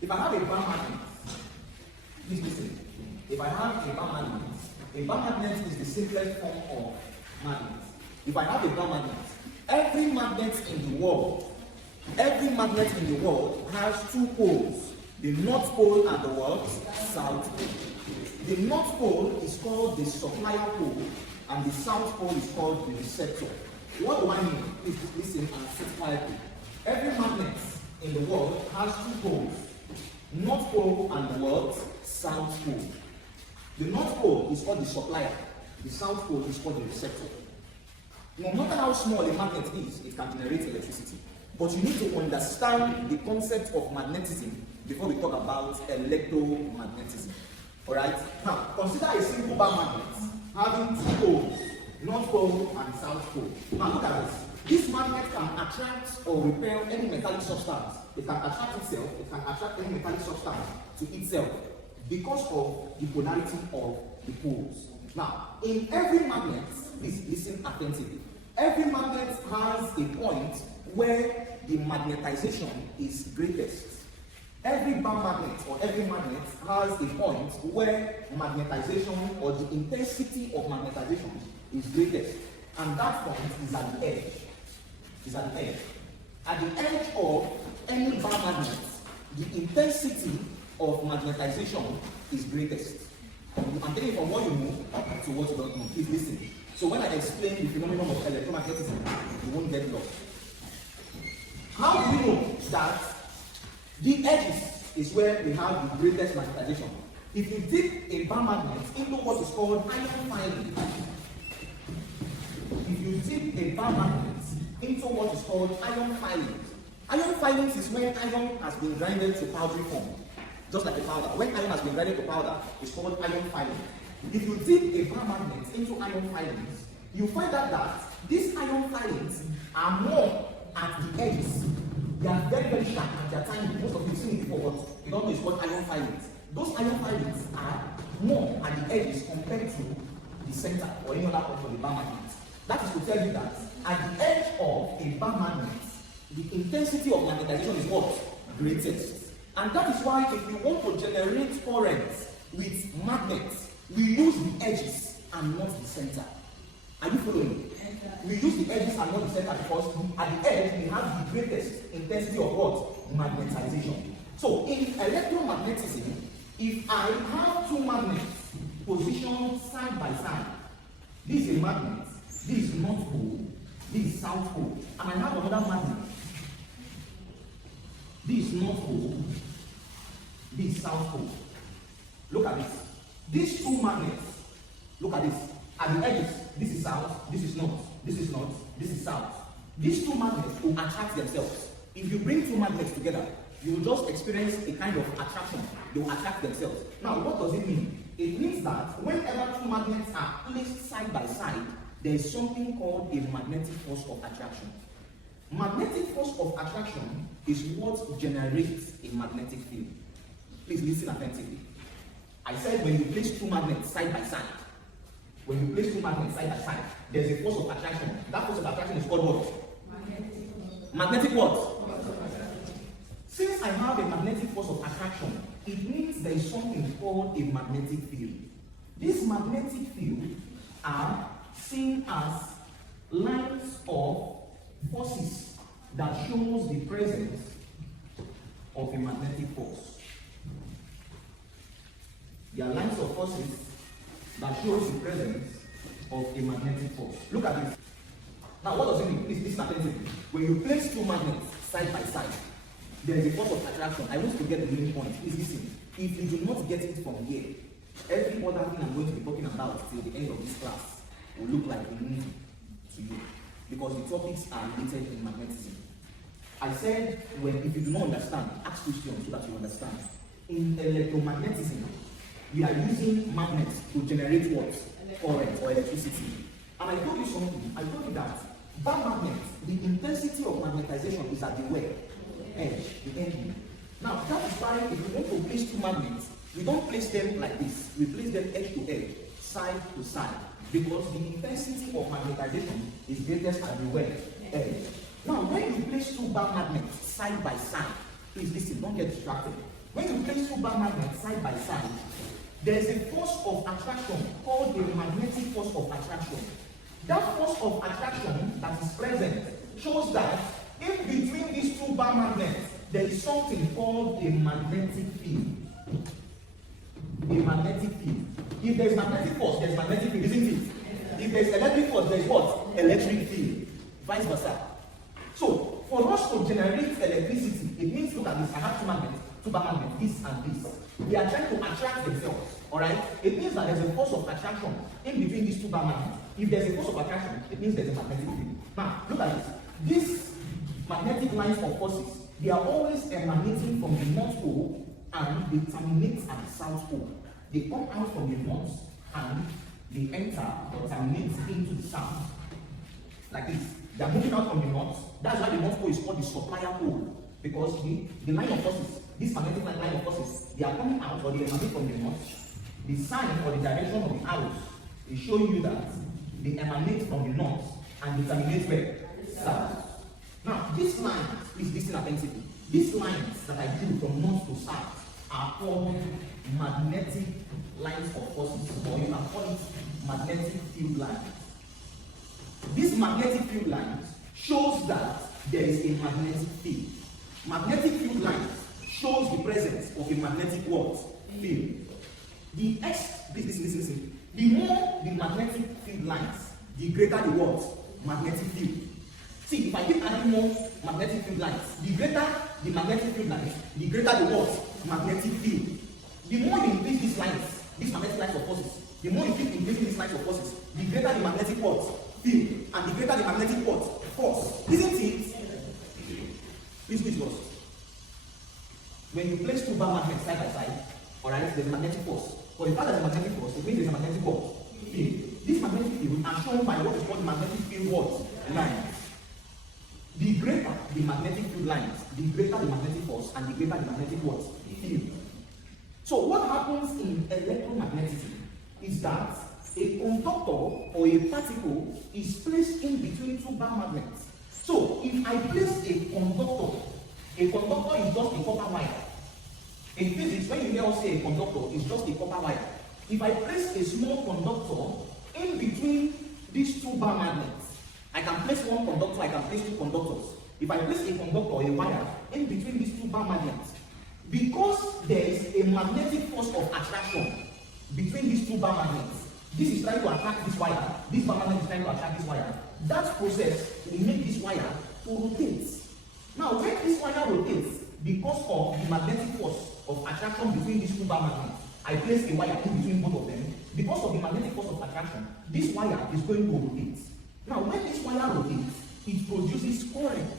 If I have a bar magnet, please listen. If I have a bar magnet is the simplest form of magnet. If I have a bar magnet, every magnet in the world has two poles, the north pole and the what? South pole. The north pole is called the supplier pole and the south pole is called the receptor. What do I mean? Please listen and sit quietly. Every magnet in the world has two poles, north pole and the what? South pole. The north pole is called the supplier, the south pole is called the receptor. No matter how small a magnet is, it can generate electricity. But you need to understand the concept of magnetism before we talk about electromagnetism. Alright? Now, consider a simple bar magnet having two poles, north pole and south pole. Now look at this. This magnet can attract or repel any metallic substance. It can attract itself, it can attract any metallic substance to itself because of the polarity of the poles. Now, in every magnet, please listen attentively. Every magnet has a point where the magnetization is greatest. Every bar magnet or every magnet has a point where magnetization or the intensity of magnetization is greatest. And that point is at the edge. At the edge of any bar magnet, the intensity of magnetization is greatest. I'm taking from what you know to what you don't know. Please listen. So when I explain the phenomenon of electromagnetism, you won't get lost. How do we know that the edges is where we have the greatest magnetization? If you dip a bar magnet into what is called iron filing, if you dip a bar magnet into what is called iron filings is when iron has been grinded to powdery form, just like a powder. When iron has been grinded to powder, it's called iron filing. If you dip a bar magnet into iron filings, you find out that these iron filings are more at the edges. They are very, very sharp and they are tiny. Most of you have seen it before, but you don't know it's called iron filings. Those iron filings are more at the edges compared to the center or any other point of the bar magnet. That is to tell you that at the edge of a bar magnet, the intensity of magnetization is what? Greatest. And that is why if you want to generate currents with magnets, we use the edges and not the center. Are you following? We use the edges and not the center because at the edge we have the greatest intensity of what? Magnetization. So in electromagnetism, if I have two magnets positioned side by side, this is a magnet, this is north pole, this is south pole, and I have another magnet, this is north pole, this is south pole. Look at this. These two magnets, look at this. At the edges, this is south, this is north, this is north, this is south. These two magnets will attract themselves. If you bring two magnets together, you will just experience a kind of attraction. They will attract themselves. Now, what does it mean? It means that whenever two magnets are placed side by side, there is something called a magnetic force of attraction. Magnetic force of attraction is what generates a magnetic field. Please listen attentively. I said when you place two magnets side by side, there's a force of attraction. That force of attraction is called what? Magnetic what? Since I have a magnetic force of attraction, it means there is something called a magnetic field. These magnetic fields are seen as lines of forces that shows the presence of a magnetic force. They are lines of forces that shows the presence of a magnetic force. Look at this. Now, what does it mean? Please listen attentively. When you place two magnets side by side, there is a force of attraction. I want you to get the main point. Please listen. If you do not get it from here, every other thing I'm going to be talking about till the end of this class will look like a movie to you, because the topics are related in magnetism. I said, if you do not understand, ask questions so that you understand. In electromagnetism, we are using magnets to generate what? Current or electricity. And I told you something. I told you that magnets, the intensity of magnetization is at the where? Edge, the end. Now, that is why if we want to place two magnets, we don't place them like this. We place them edge to edge, side to side, because the intensity of magnetization is greatest at the where? Edge. Now, when you place two bar magnets side by side, please listen, don't get distracted. When you place two bar magnets side by side, there is a force of attraction called the magnetic force of attraction. That force of attraction that is present shows that in between these two bar magnets, there is something called a magnetic field. A magnetic field. If there is magnetic force, there is magnetic field, isn't it? If there is electric force, there is what? Electric field. Vice versa. So, for us to generate electricity, it means, look at this, I have two bar magnets, this and this. They are trying to attract themselves, alright? It means that there's a force of attraction in between these two bar magnets. If there's a force of attraction, it means there's a magnetic field. Now, look at this. These magnetic lines of forces, they are always emanating from the North Pole and they terminate at the South Pole. They come out from the North and they enter or terminate into the South. Like this. They are moving out from the North. That's why the North Pole is called the supplier pole. Because the line of forces, this magnetic line of forces, they are coming out or they emanate from the North. The sign or the direction of the arrows is showing you that they emanate from the North and they terminate where? South. Now, these lines, please listen attentively. These lines that I drew from North to South are called magnetic lines of forces, or you can call it magnetic field lines. This magnetic field lines shows that there is a magnetic field. Magnetic field lines shows the presence of a magnetic what? Field. Listen. The more the magnetic field lines, the greater the what? Magnetic field. See, if I keep adding more magnetic field lines, the greater the magnetic field lines, the greater the what? Magnetic field. The more you increase these lines, these magnetic lines of forces, the more you keep increasing these lines of forces, the greater the magnetic what? Field, and the greater the magnetic what? Force. Isn't it? Please was. When you place two bar magnets side by side, alright, there's a magnetic force. For the fact that there's a magnetic force, it means there's a magnetic what? Field. This magnetic field are shown by what is called magnetic field what? Lines. The greater the magnetic field lines, the greater the magnetic force, and the greater the magnetic what? Field. So what happens in electromagnetism is that a conductor or a particle is placed in between two bar magnets. So if I place a conductor is just a copper wire. In physics, when you hear us say a conductor, it's just a copper wire. If I place a small conductor in between these two bar magnets, I can place one conductor, I can place two conductors. If I place a conductor or a wire in between these two bar magnets, because there is a magnetic force of attraction between these two bar magnets, this is trying to attract this wire, this bar magnet is trying to attract this wire, that process will make this wire to rotate. Now, when this wire rotates, because of the magnetic force of attraction between these two bar magnets, I place a wire in between both of them. Because of the magnetic force of attraction, this wire is going to rotate. Now, when this wire rotates, it produces current.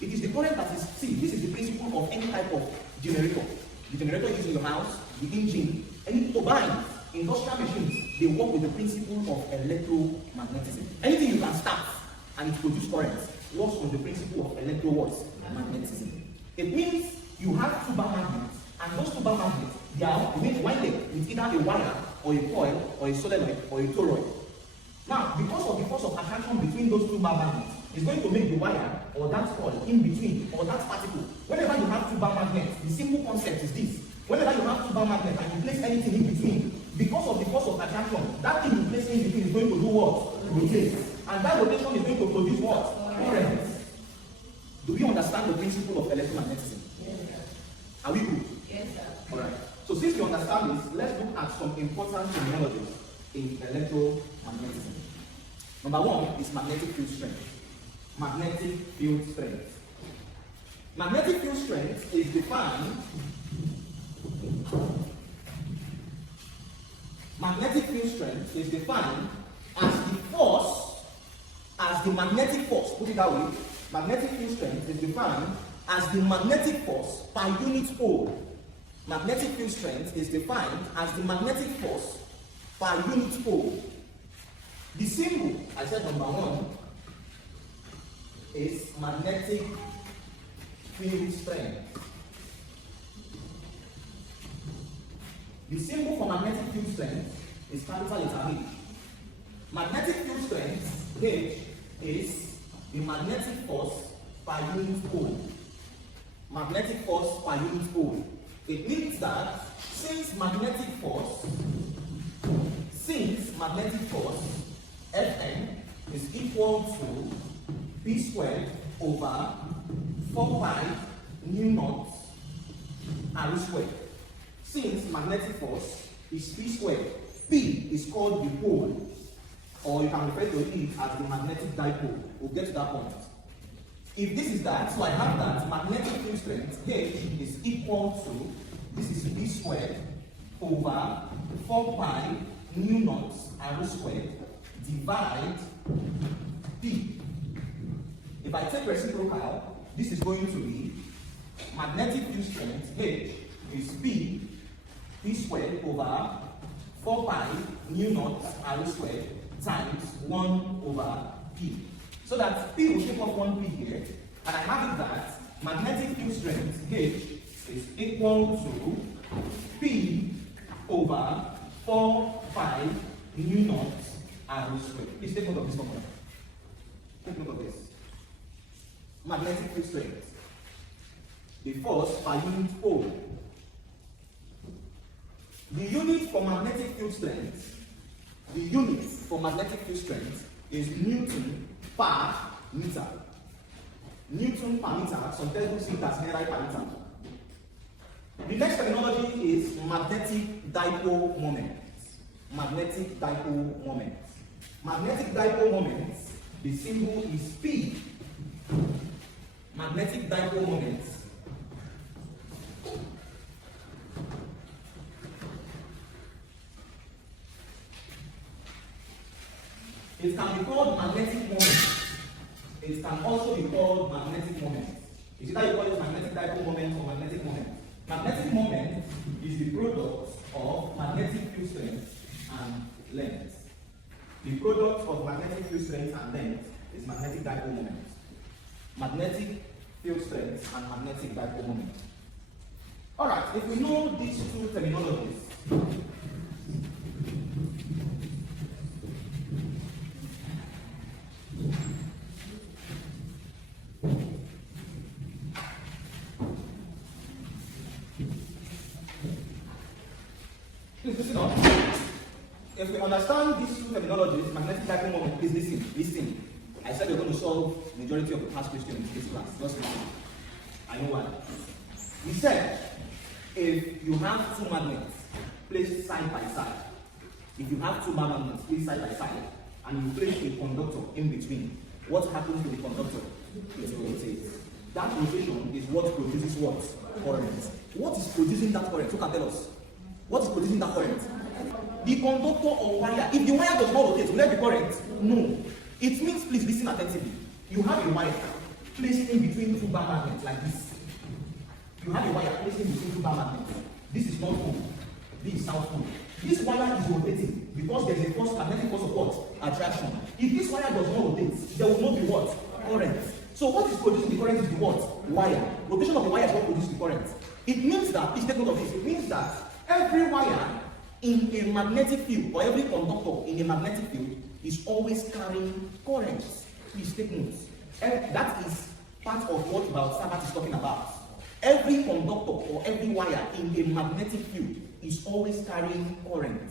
It is the current that is, see, this is the principle of any type of generator. The generator is in your house, the engine, any turbine, industrial machines, they work with the principle of electromagnetism. Anything you can start and it produces current works on the principle of electromagnetism. It means you have two bar magnets, and those two bar magnets, they are winded with either a wire or a coil or a solenoid or a toroid. Now, because of the force of attraction between those two bar magnets, it's going to make the wire or that coil in between or that particle. Whenever you have two bar magnets, the simple concept is this. Whenever you have two bar magnets and you place anything in between, because of the force of attraction, that thing you place in between is going to do what? Rotate. And that rotation is going to produce what? Current. Do we understand the principle of electromagnetism? Yes, sir. Are we good? Yes, sir. Alright. So since you understand this, let's look at some important terminologies in electromagnetism. Number one is magnetic field strength. Magnetic field strength. Magnetic field strength is defined. Magnetic field strength is defined as the force, as the magnetic force. Put it that way. Magnetic field strength is defined as the magnetic force per unit pole. Magnetic field strength is defined as the magnetic force per unit pole. The symbol, I said number one, is magnetic field strength. The symbol for magnetic field strength is capital letter H. Magnetic field strength, H, is the magnetic force per unit pole. Magnetic force per unit pole. It means that since magnetic force Fn is equal to p squared over 4 pi nu naught r squared. Since magnetic force is p squared, p is called the pole, or you can refer to it as the magnetic dipole. We'll get to that point. If this is that, so I have that magnetic field strength H is equal to, this is p squared over 4 pi nu naught r squared divide p. If I take reciprocal, this is going to be magnetic field strength H is p squared over 4 pi nu naught r squared times 1 over p. So that p will take off 1p here, and I have it that magnetic field strength H is equal to p over 4 pi nu naught r squared. Please take note of this formula. Take note of this. Magnetic field strength, the force per unit pole. The unit for magnetic field strength is Newton per meter. Newton per meter, some people see it as Henry per meter. The next terminology is magnetic dipole moment. Magnetic dipole moment. Magnetic dipole moment, the symbol is P. Magnetic dipole moment it can be called magnetic moment. It can also be called magnetic moment. Is it that you call it magnetic dipole moment or magnetic moment? Magnetic moment is the product of magnetic field strength and length. The product of magnetic field strength and length is magnetic dipole moment. Magnetic field strength and magnetic dipole moment. Alright, if we know these two terminologies, please listen up. If we understand these two terminologies, magnetic dipole moment, please listen. I said we're going to solve the majority of the past questions in this class. Just listen. I know why. We said if you have two magnets placed side by side, if you have two magnets placed side by side, and you place a conductor in between, what happens to the conductor? It rotates. That rotation is what produces what? Current. What is producing that current? Who can tell us? What is producing that current? The conductor or wire. If the wire does not rotate, will there be current? No. It means, please listen attentively. You have a wire placed in between two bar magnets like this. You have a wire placed in between two bar magnets. This is north pole. This is south pole. This wire is rotating because there is a force, magnetic force of what? Attraction. If this wire does not rotate, there will not be what? Current. So what is producing the current is the what? Wire. Rotation of the wire is what produces the current. It means that, please take note of this, it means that every wire in a magnetic field, or every conductor in a magnetic field, is always carrying current. Please take note. That is part of what Biot Savart is talking about. Every conductor or every wire in a magnetic field is always carrying current.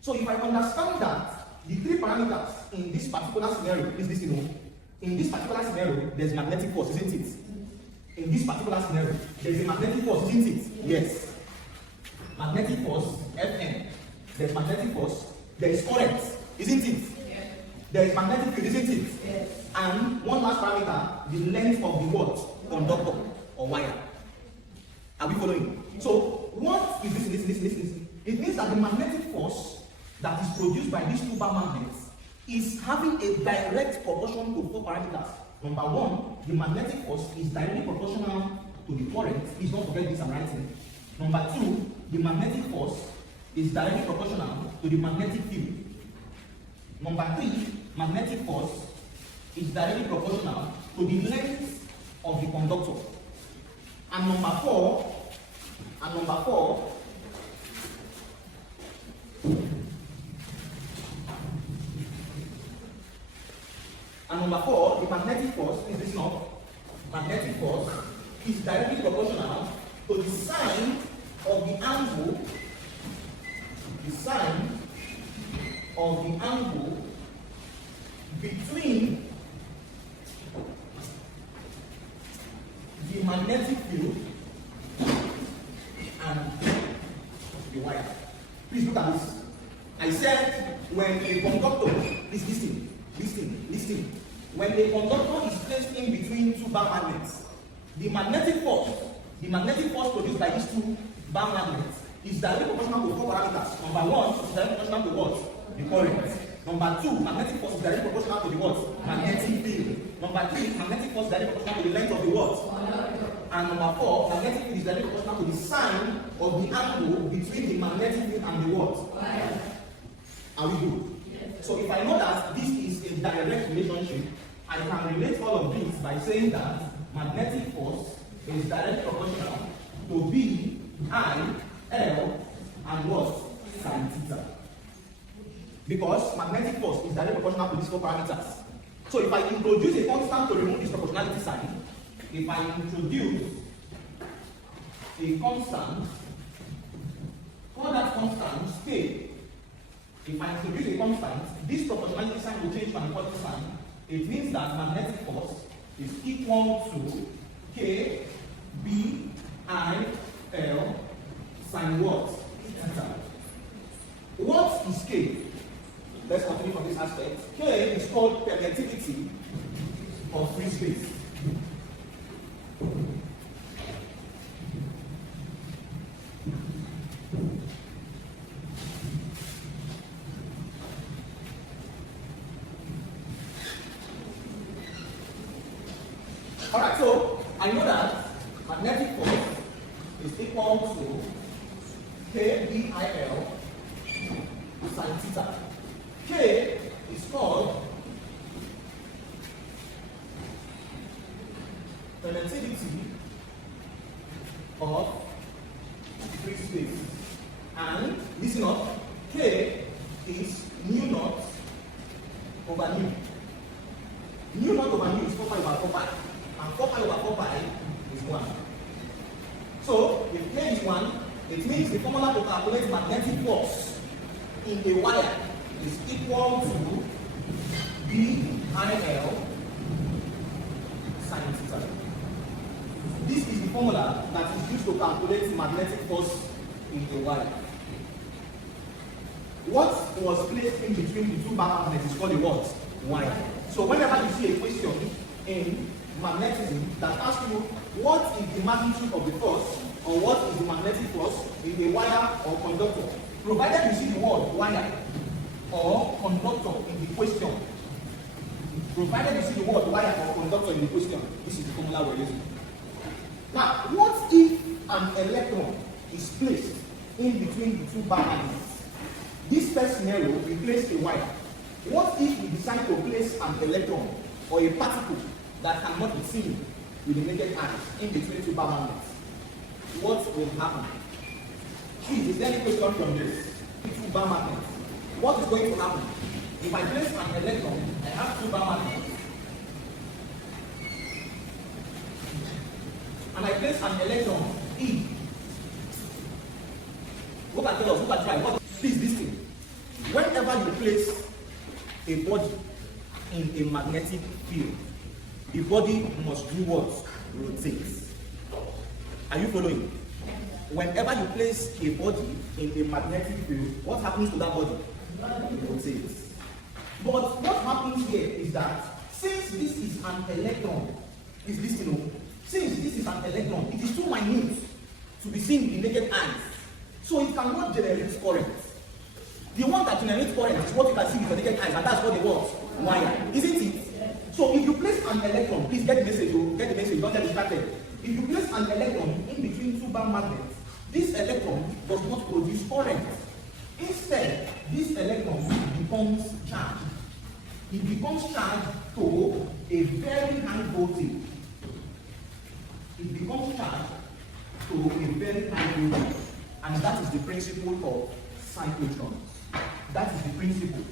So if I understand that the three parameters in this particular scenario, please listen. In this particular scenario, there's magnetic force, isn't it? In this particular scenario, there's a magnetic force, isn't it? Yes. Magnetic force, Fn. There's magnetic force. There is current, isn't it? Yes. There is magnetic field, isn't it? Yes. And one last parameter, the length of the what? Conductor or wire. Are we following? So, what is this? Listen. It means that the magnetic force that is produced by these two bar magnets is having a direct proportion to four parameters. Number one, the magnetic force is directly proportional to the current. Please don't forget this, I'm writing. Number two, the magnetic force is directly proportional to the magnetic field. Number three, magnetic force is directly proportional to the length of the conductor. And number four, the magnetic force is magnetic force is directly proportional to the sign of the angle, the sine of the angle between the magnetic field and the wire. Please look at this. I said when a conductor, please listen. When a conductor is placed in between two bar magnets, the magnetic force produced by these two bar magnets is directly proportional to four parameters. Number one is directly proportional to what? The current. Number two, magnetic force is directly proportional to the what? Magnetic field. Number three, magnetic force is directly proportional to the length of the what? And number four, magnetic field is directly proportional to the sine of the angle between the magnetic field and the what? Are we good? Yes. So if I know that this is a direct relationship, I can relate all of this by saying that magnetic force is directly proportional to B, I, L, and what? Sin theta. Because magnetic force is directly proportional to these four parameters. So if I introduce a constant to remove this proportionality sign, if I introduce a constant, call that constant K. If I introduce a constant, this proportionality sign will change to an equality sign. It means that magnetic force is equal to K, B, I, L, sin what? Theta. What is K? Let's continue from this aspect. K is called permittivity of free space. Alright, so I know that magnetic force is equal to KBIL sin theta. K is called permittivity of free space. And listen up, K is mu naught over nu. Mu naught over nu is 4 pi over 4 pi. And 4 pi over 4 pi is 1. So, if K is 1, it means the formula to calculate magnetic force in a wire is equal to BIL sin theta. This is the formula that is used to calculate magnetic force in a wire. What was placed in between the two bar magnets is called a what? Wire. So whenever you see a question in magnetism that asks you what is the magnitude of the force or what is the magnetic force in a wire or conductor, provided you see the word wire or conductor in the question, provided you see the word wire or conductor in the question, this is the formula we're using. Now, what if an electron is placed in between the two bar magnets? This first scenario, we place a wire. What if we decide to place an electron or a particle that cannot be seen with the naked eye in between two bar magnets? What will happen? Please, is there any question from this? Two bar magnets. What is going to happen? If I place an electron, I have two bar magnets, and I place an electron E. Look at us, look at try. Please listen. Whenever you place a body in a magnetic field, the body must do what? Rotate. Are you following? Whenever you place a body in a magnetic field, what happens to that body? It rotates. But what happens here is that since this is an electron, is this, since this is an electron, it is too minute to be seen with the naked eyes. So it cannot generate current. The one that generates current is what you can see with the naked eyes, and that's what they want. Wire, isn't it? So if you place an electron, please get the message, don't get distracted. If you place an electron in between two bar magnets, this electron does not produce current. Instead, this electron becomes charged. It becomes charged to a very high voltage. It becomes charged to a very high voltage. And that is the principle of cyclotron. That is the principle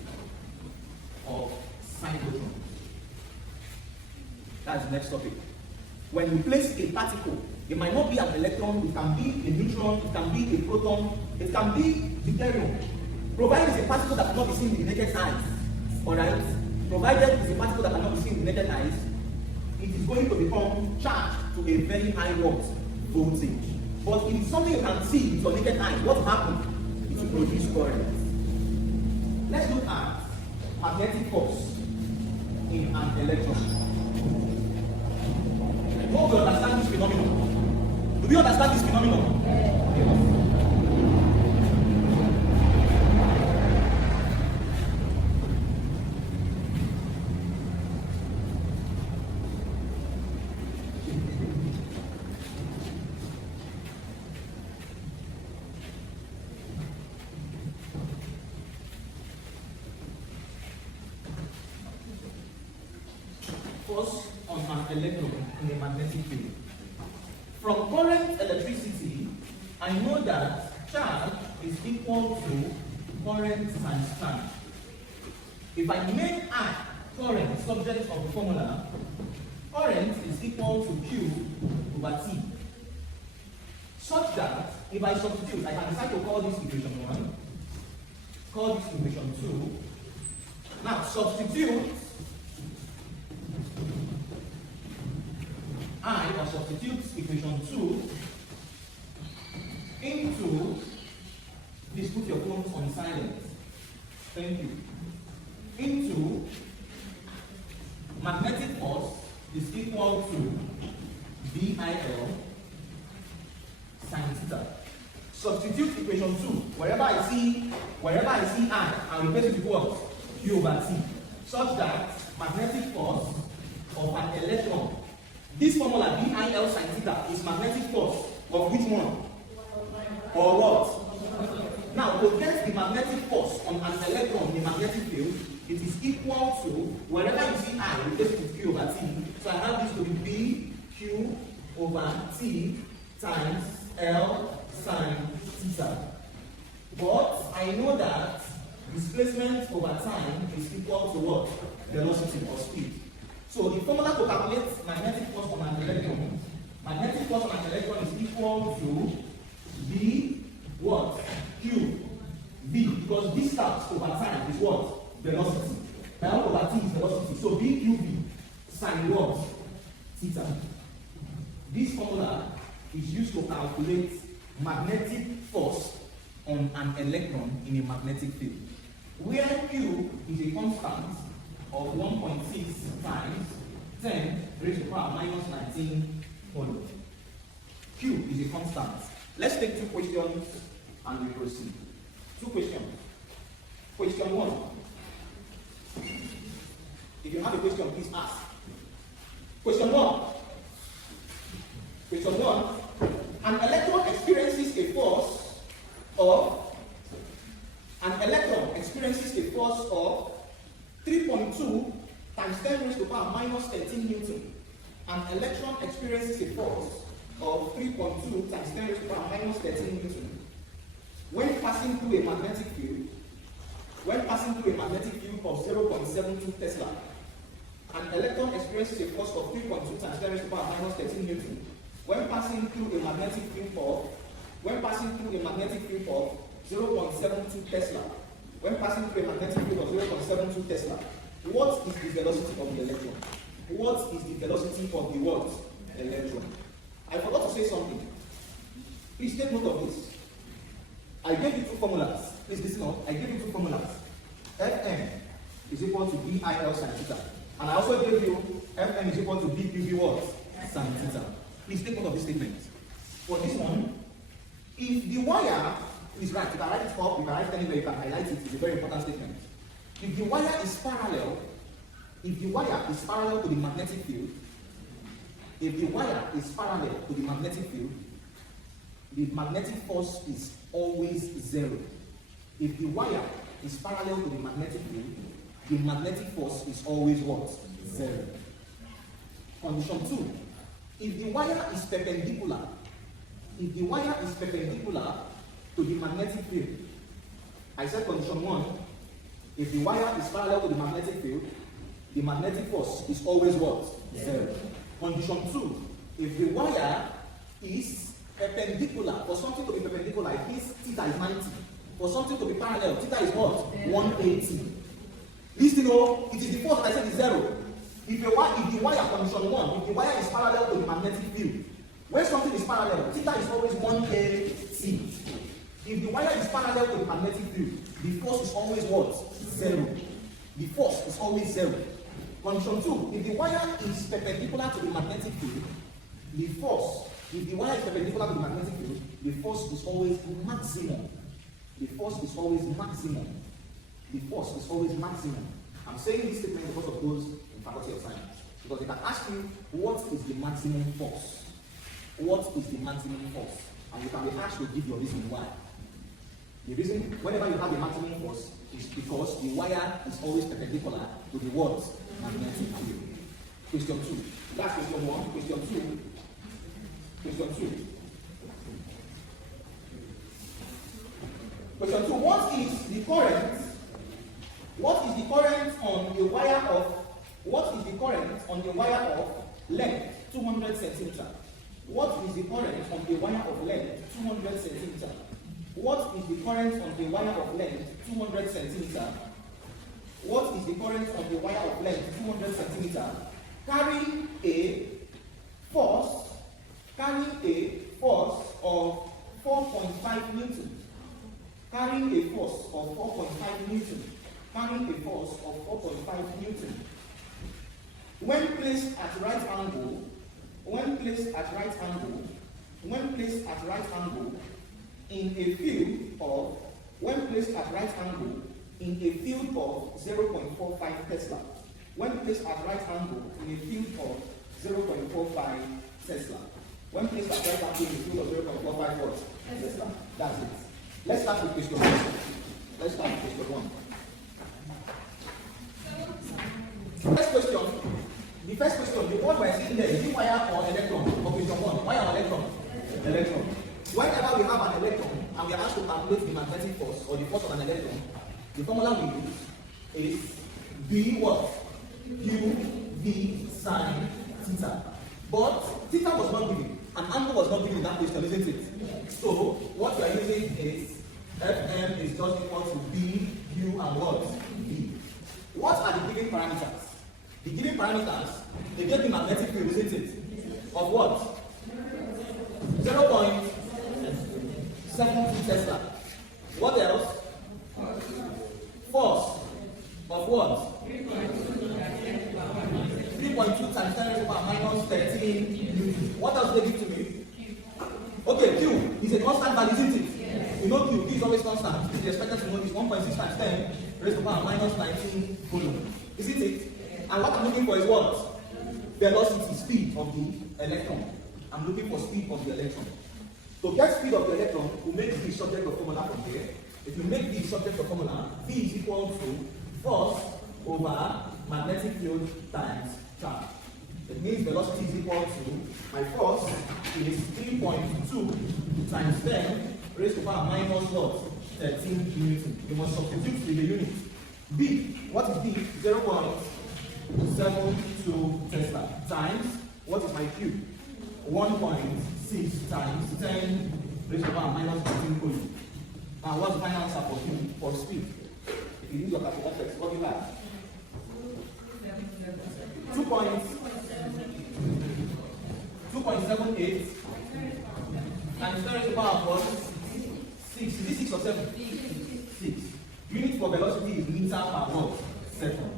of cyclotron. That's the next topic. When you place a particle It might not be an electron, it can be a neutron, it can be a proton, it can be deuterium. Provided it's a particle that cannot be seen with the naked eyes. Alright? Provided it's a particle that cannot be seen with the naked eyes, it is going to become charged to a very high voltage. But if it's something you can see with your naked eye, what happens? It will produce current. Let's look at magnetic force in an electron. Hope you understand this phenomenon. Do you understand this phenomenon? Yes. Force on an electron in a magnetic field. From current electricity, I know that charge is equal to current times time. If I make I current subject of the formula, current is equal to Q over T. Such that if I substitute, I can decide to call this equation 1, call this equation 2. Now substitute I or substitute equation 2 into, please put your phones on silent. Thank you. Into magnetic force is equal to BIL sin theta. Substitute equation 2. Wherever I see I, I'll replace it with what? Q over T. Such that magnetic force of an electron, this formula BIL sin theta is magnetic force of which one? Or what? Now, to get the magnetic force on an electron in a magnetic field, it is equal to, wherever you see I, replace it with Q over T. So I have this to be B Q over T times L sin theta. But I know that displacement over time is equal to what? Velocity or speed. So the formula to calculate magnetic force on an electron, magnetic force on an electron is equal to V what? Q. V, because distance over time is what? Velocity. L over T is velocity. So V Q V sin what? Theta. This formula is used to calculate magnetic force on an electron in a magnetic field, where Q is a constant of 1.6 times 10 raised to the power minus 19 whole. Q is a constant. Let's take two questions and we proceed. Two questions. Question 1. If you have a question, please ask. Question 1. Question 1. An electron experiences a force of 3.2 times 10 raised to the power minus 13 Newton. An electron experiences a force of 3.2 times 10 raised to the power minus 13 Newton. When passing through a magnetic field, of 0.72 Tesla, an electron experiences a force of 3.2 times 10 raised to the power minus 13 Newton. When passing through a magnetic field of 0.72 Tesla, what is the velocity of the electron? What is the velocity of the what? Electron. I forgot to say something. Please take note of this. I gave you two formulas. Please listen up. I gave you two formulas. Fm is equal to BIL sin theta. And I also gave you Fm is equal to BQV what? Sin theta. Please take note of this statement. For this one, if the wire is right, you can write it up, you can write it anywhere, you can highlight it. It's a very important statement. If the wire is parallel to the magnetic field, the magnetic force is always zero. If the wire is parallel to the magnetic field, the magnetic force is always what? Zero. Condition 2. If the wire is perpendicular to the magnetic field, I said condition 1, if the wire is parallel to the magnetic field, the magnetic force is always what? Zero. Condition 2, if the wire is perpendicular. For something to be perpendicular, it means theta is 90. For something to be parallel, theta is what? 180. This it is the force that I said is 0. If the wire, condition 1, if the wire is parallel to the magnetic field, when something is parallel, theta is always 180. If the wire is parallel to the magnetic field, the force is always what? 0. The force is always 0. Condition 2, if the wire is perpendicular to the magnetic field, the force, if the wire is perpendicular to the magnetic field, the force is always maximum. The force is always maximum. The force is always maximum. I'm saying this statement because of those in Faculty of Science. Because they can ask you, what is the maximum force? What is the maximum force? And you can be asked to give your reason why. The reason, whenever you have a maximum force, is because the wire is always perpendicular to the what? Magnetic field. Question 2. That's question 1. Question 2. Question 2. Question 2. What is the current? What is the current on a wire of? What is the current on a wire of length 200 centimeter? What is the current on a wire of length 200 centimeter? What is the current on a wire of length 200 centimeter? What is the current on a wire of length 200 centimeter? Carrying a force of 4.5 Newton. Carrying a force of 4.5 Newton. Carrying a force of 4.5 Newton. When placed at right angle, in a field of 0.45 Tesla. When placed at right angle in a field of 0.45 Tesla. When placed at right angle in a field of 0.45 watts Tesla. That's it. Let's start with question 1. First question. The first question, the one we're seeing there, is it wire or electron? For question 1, wire or electron? Electron. Whenever we have an electron and we are asked to calculate the magnetic force or the force of an electron, the formula we use is B what? UV sine theta. But theta was not given, and angle was not given in that question, isn't it? So what we are using is Fm is just equal to B, U, and what? V. What are the given parameters? The given parameters, they give the magnetic field, isn't it? Of what? 0.72 Tesla. What else? Force of what? 3.2 times 10 raised to the power minus 13. What else do they give to me? Okay, Q is a constant value, isn't it? Yes. You know Q is always constant. It's expected to know is 1.6 times 10 raised to the power minus 19 coulomb. Isn't it? Yes. And what I'm looking for is what? Velocity, speed of the electron. I'm looking for speed of the electron. To get speed of the electron, we make the subject of formula from here. If you make the subject of formula, V is equal to force over magnetic field times charge. It means velocity is equal to, my force is 3.2 times 10 raised to the power minus what? 13 Newton. You must substitute in the unit. B, what is B? 0.72 Tesla times, what is my Q? 1.6 times 10 raised to the power minus 13 coulomb. Now what's the final answer for Q? For speed? If you use your calculator, what do you have? 2.78 and 10 raised to the power of 6. Is it 6 or 7? 6. Unit for velocity is meter per what? Second.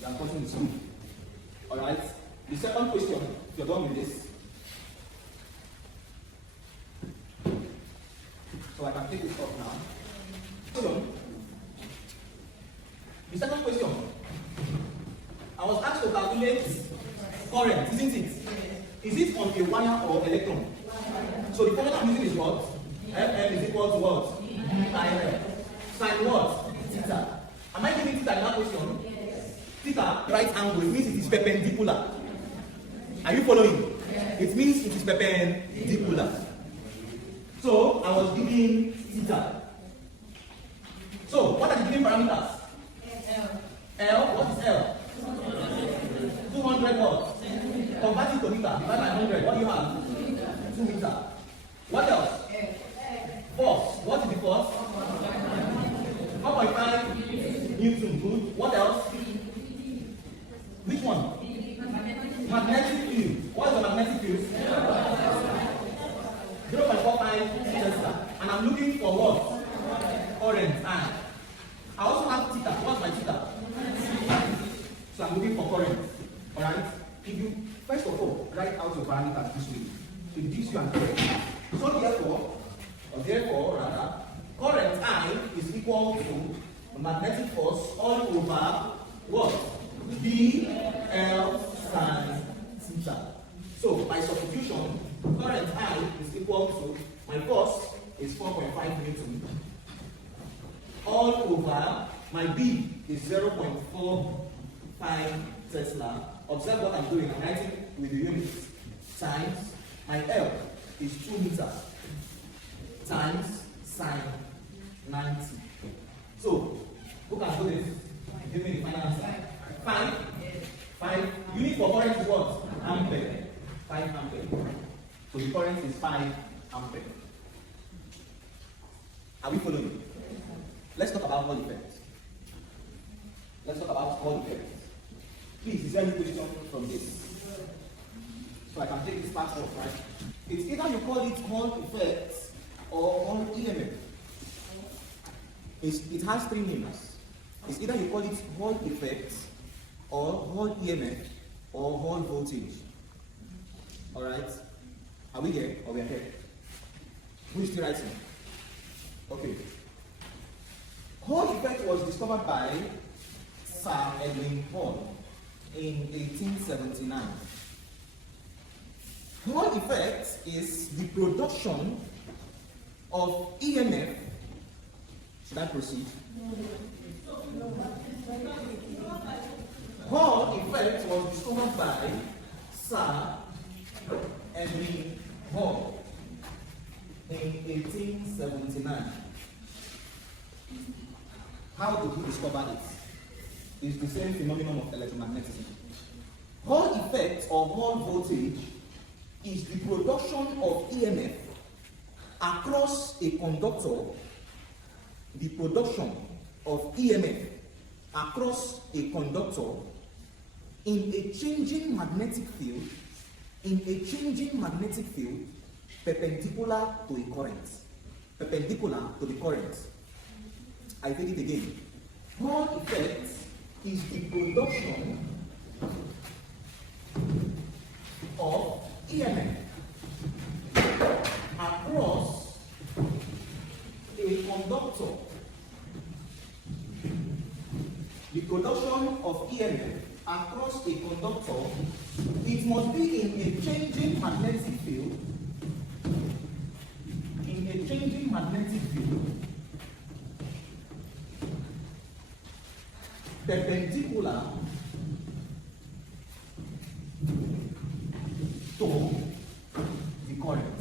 The answer is 2. Alright. The second question, if you're done with this. So I can take this off now. The second question. I was asked to calculate current, isn't it? Is it on a wire or electron? So the formula I'm using is what? Fm is equal to what? IF. Sine what? Theta. Am I giving theta in that question? Yes. Theta, right angle, it means it is perpendicular. Are you following? Yes. It means it is perpendicular. So I was giving theta. So what are the given parameters? L. L, what is L? 200 what? Convert it to meter. Divide by 100. What do you have? 2 meters. What else? Force. What is the force? 1.5 Newton. Good. What else? Which one? Magnetic field. What is the magnetic field? 0.45 Tesla. And I'm looking for what? Current. I also have theta. What's my theta? So I'm looking for current. Alright? If you first of all write out your parameters this way, it gives you an error. So therefore, rather, current I is equal to magnetic force all over what? B L sin theta. So by substitution, current I is equal to my force is 4.5 Newton all over my B is 0.45 Tesla. Observe what I'm doing. I'm writing with the units times my L is 2 meters times sine 90. So who can do this? Give me the final answer. 5 unit for current is what? Ampere. 5 ampere. So the current is 5 ampere. Are we following? Let's talk about Hall effect. Please, is there any question from this? So I can take this part off, right? It's either you call it Hall effect or Hall EMF. It has 3 names. It's either you call it Hall effect or Hall EMF or Hall voltage. Alright? Are we there or we are here? Who is still writing? Okay. Hall effect was discovered by Sir Edwin Hall in 1879. Hall effect is the production of EMF. Should I proceed? Hall effect was discovered by Sir Edwin Hall in 1879. How did he discover it? It's the same phenomenon of electromagnetism. Hall effect or Hall voltage is the production of EMF across a conductor. The production of EMF across a conductor in a changing magnetic field, perpendicular to a current. Perpendicular to the current. I take it again. Hall effect is the production of EMF across a conductor. The production of EMF across a conductor, it must be in a changing magnetic field. Perpendicular to the current.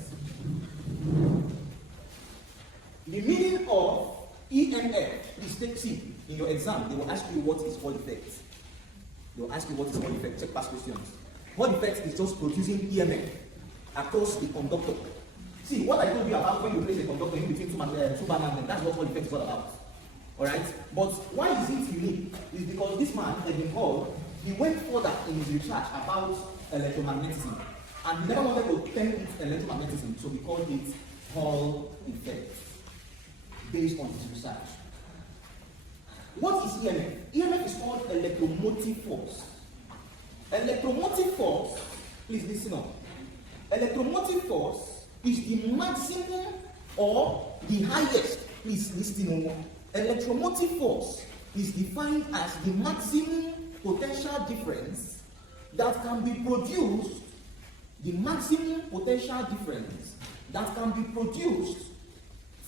The meaning of EMF, please take C. In your exam, they will ask you what is Hall effect. They will ask you what is Hall effect. Check past questions. Hall effect is just producing EMF across the conductor. See, what I told you about when you place a conductor in between two bar magnets, that's what Hall effect is all about. Alright? But why is it unique? Is because this man, Edwin Hall, he went further in his research about electromagnetism. And he never wanted to term it electromagnetism, so we called it Hall effect, based on his research. What is EMF? EMF is called electromotive force. Electromotive force, please listen up. Electromotive force is the maximum or the highest, please listen up. Electromotive force is defined as the maximum potential difference that can be produced,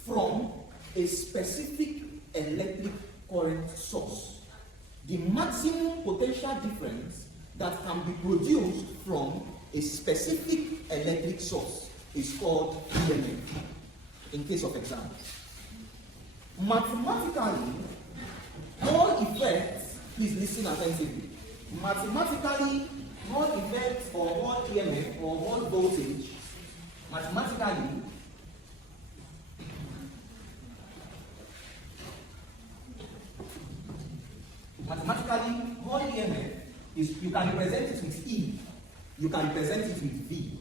from a specific electric current source. The maximum potential difference that can be produced from a specific electric source is called EMF, in case of exams. Mathematically, Hall effect, please listen attentively. Mathematically, Hall effect or Hall EMF or Hall voltage mathematically Hall EMF is, you can represent it with E, you can represent it with V.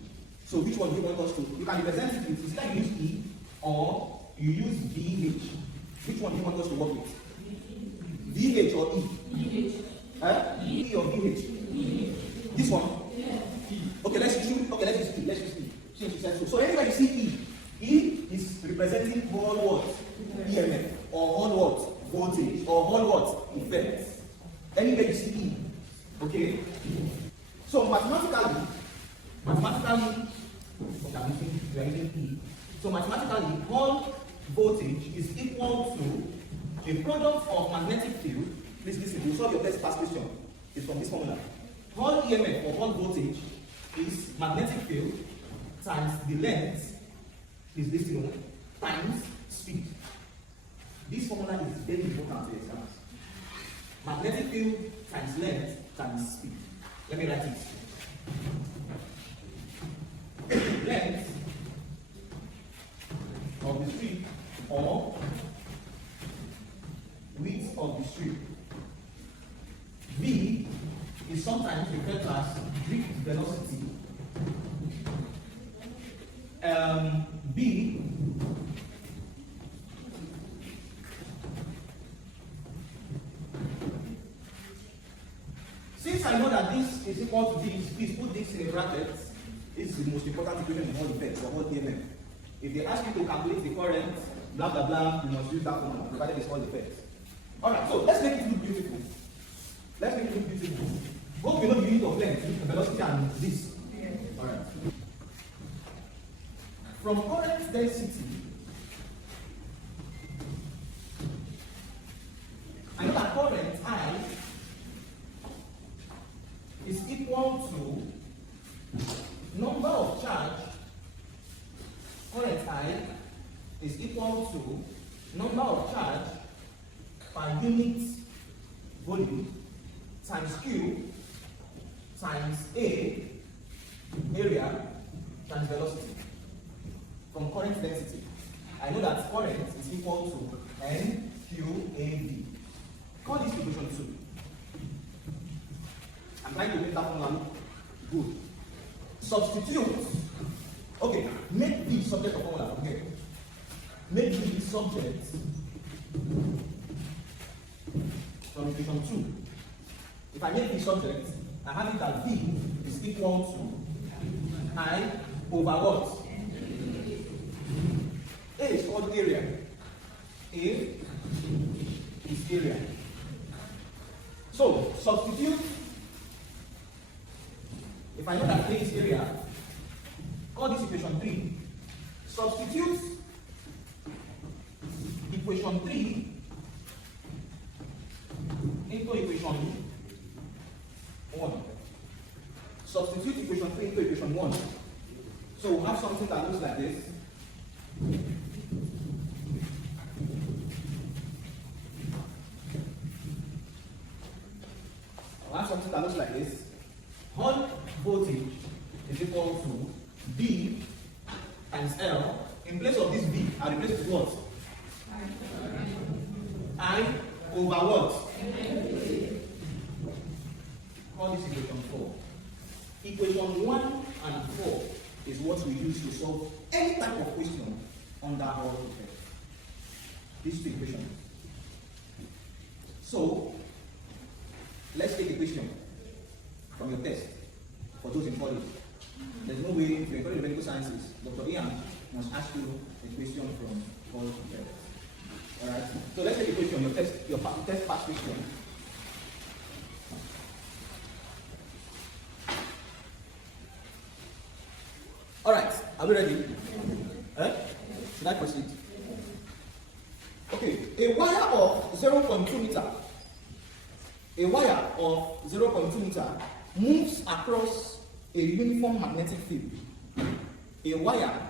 So which one do you want us to? You can represent it with, either you use E or you use VH. Which one do you want us to work with? VH or E? E or VH? This one? Okay, let's use E. Let's use E. So anywhere you see E is representing Hall what? EMF or Hall what? Voltage or Hall what? Effect. Anywhere you see E. Okay? So mathematically, Hall voltage is equal to a product of magnetic field. Please listen, you solve your test past question. It's from this formula. Hall EMF or Hall voltage is magnetic field times the length, please listen, times speed. This formula is very important to exams. Magnetic field times length times speed. Let me write it. Length of the strip or width of the strip. V is sometimes referred to as Greek velocity. B since I know that this is equal to this, please put this in brackets. This is the most important equation in Hall effects or Hall EMF. If they ask you to calculate the current, blah blah blah, you must use that formula, provided it's Hall effects. Alright, so let's make it look beautiful. Both we know the unit of length, the velocity and this. Alright. From current density, I know that current I is equal to number of charge. Current I is equal to number of charge per unit volume times Q times A area times velocity. From current density, I know that current is equal to NQAV. Call this equation 2. I'm trying to make that formula look good. Substitute. Okay, make V subject of formula. Okay. Make V subject from equation 2. If I make V subject, I have it that V is equal to I over what? A is called area. A is area. So, substitute. If I know that A is area, call this equation 3. Substitute equation 3 into equation 1. Substitute equation 3 into equation 1. So we'll have something that looks like this. We'll have something that looks like this. Hall voltage is equal to V times L. In place of this V, I replace it with what? I over what? Call this equation 4. Equation 1 and 4 is what we use to solve any type of question under Hall effect. These two equations. So, let's take a question from your test for those in college. There's no way, if you're in college of medical sciences, Dr. Ian must ask you a question from Hall effect. Alright? So let's take a question, your test pass question. Alright, are we ready? Should I proceed? Okay, a wire of 0.2 meter. A wire of 0.2 meter moves across a uniform magnetic field. A wire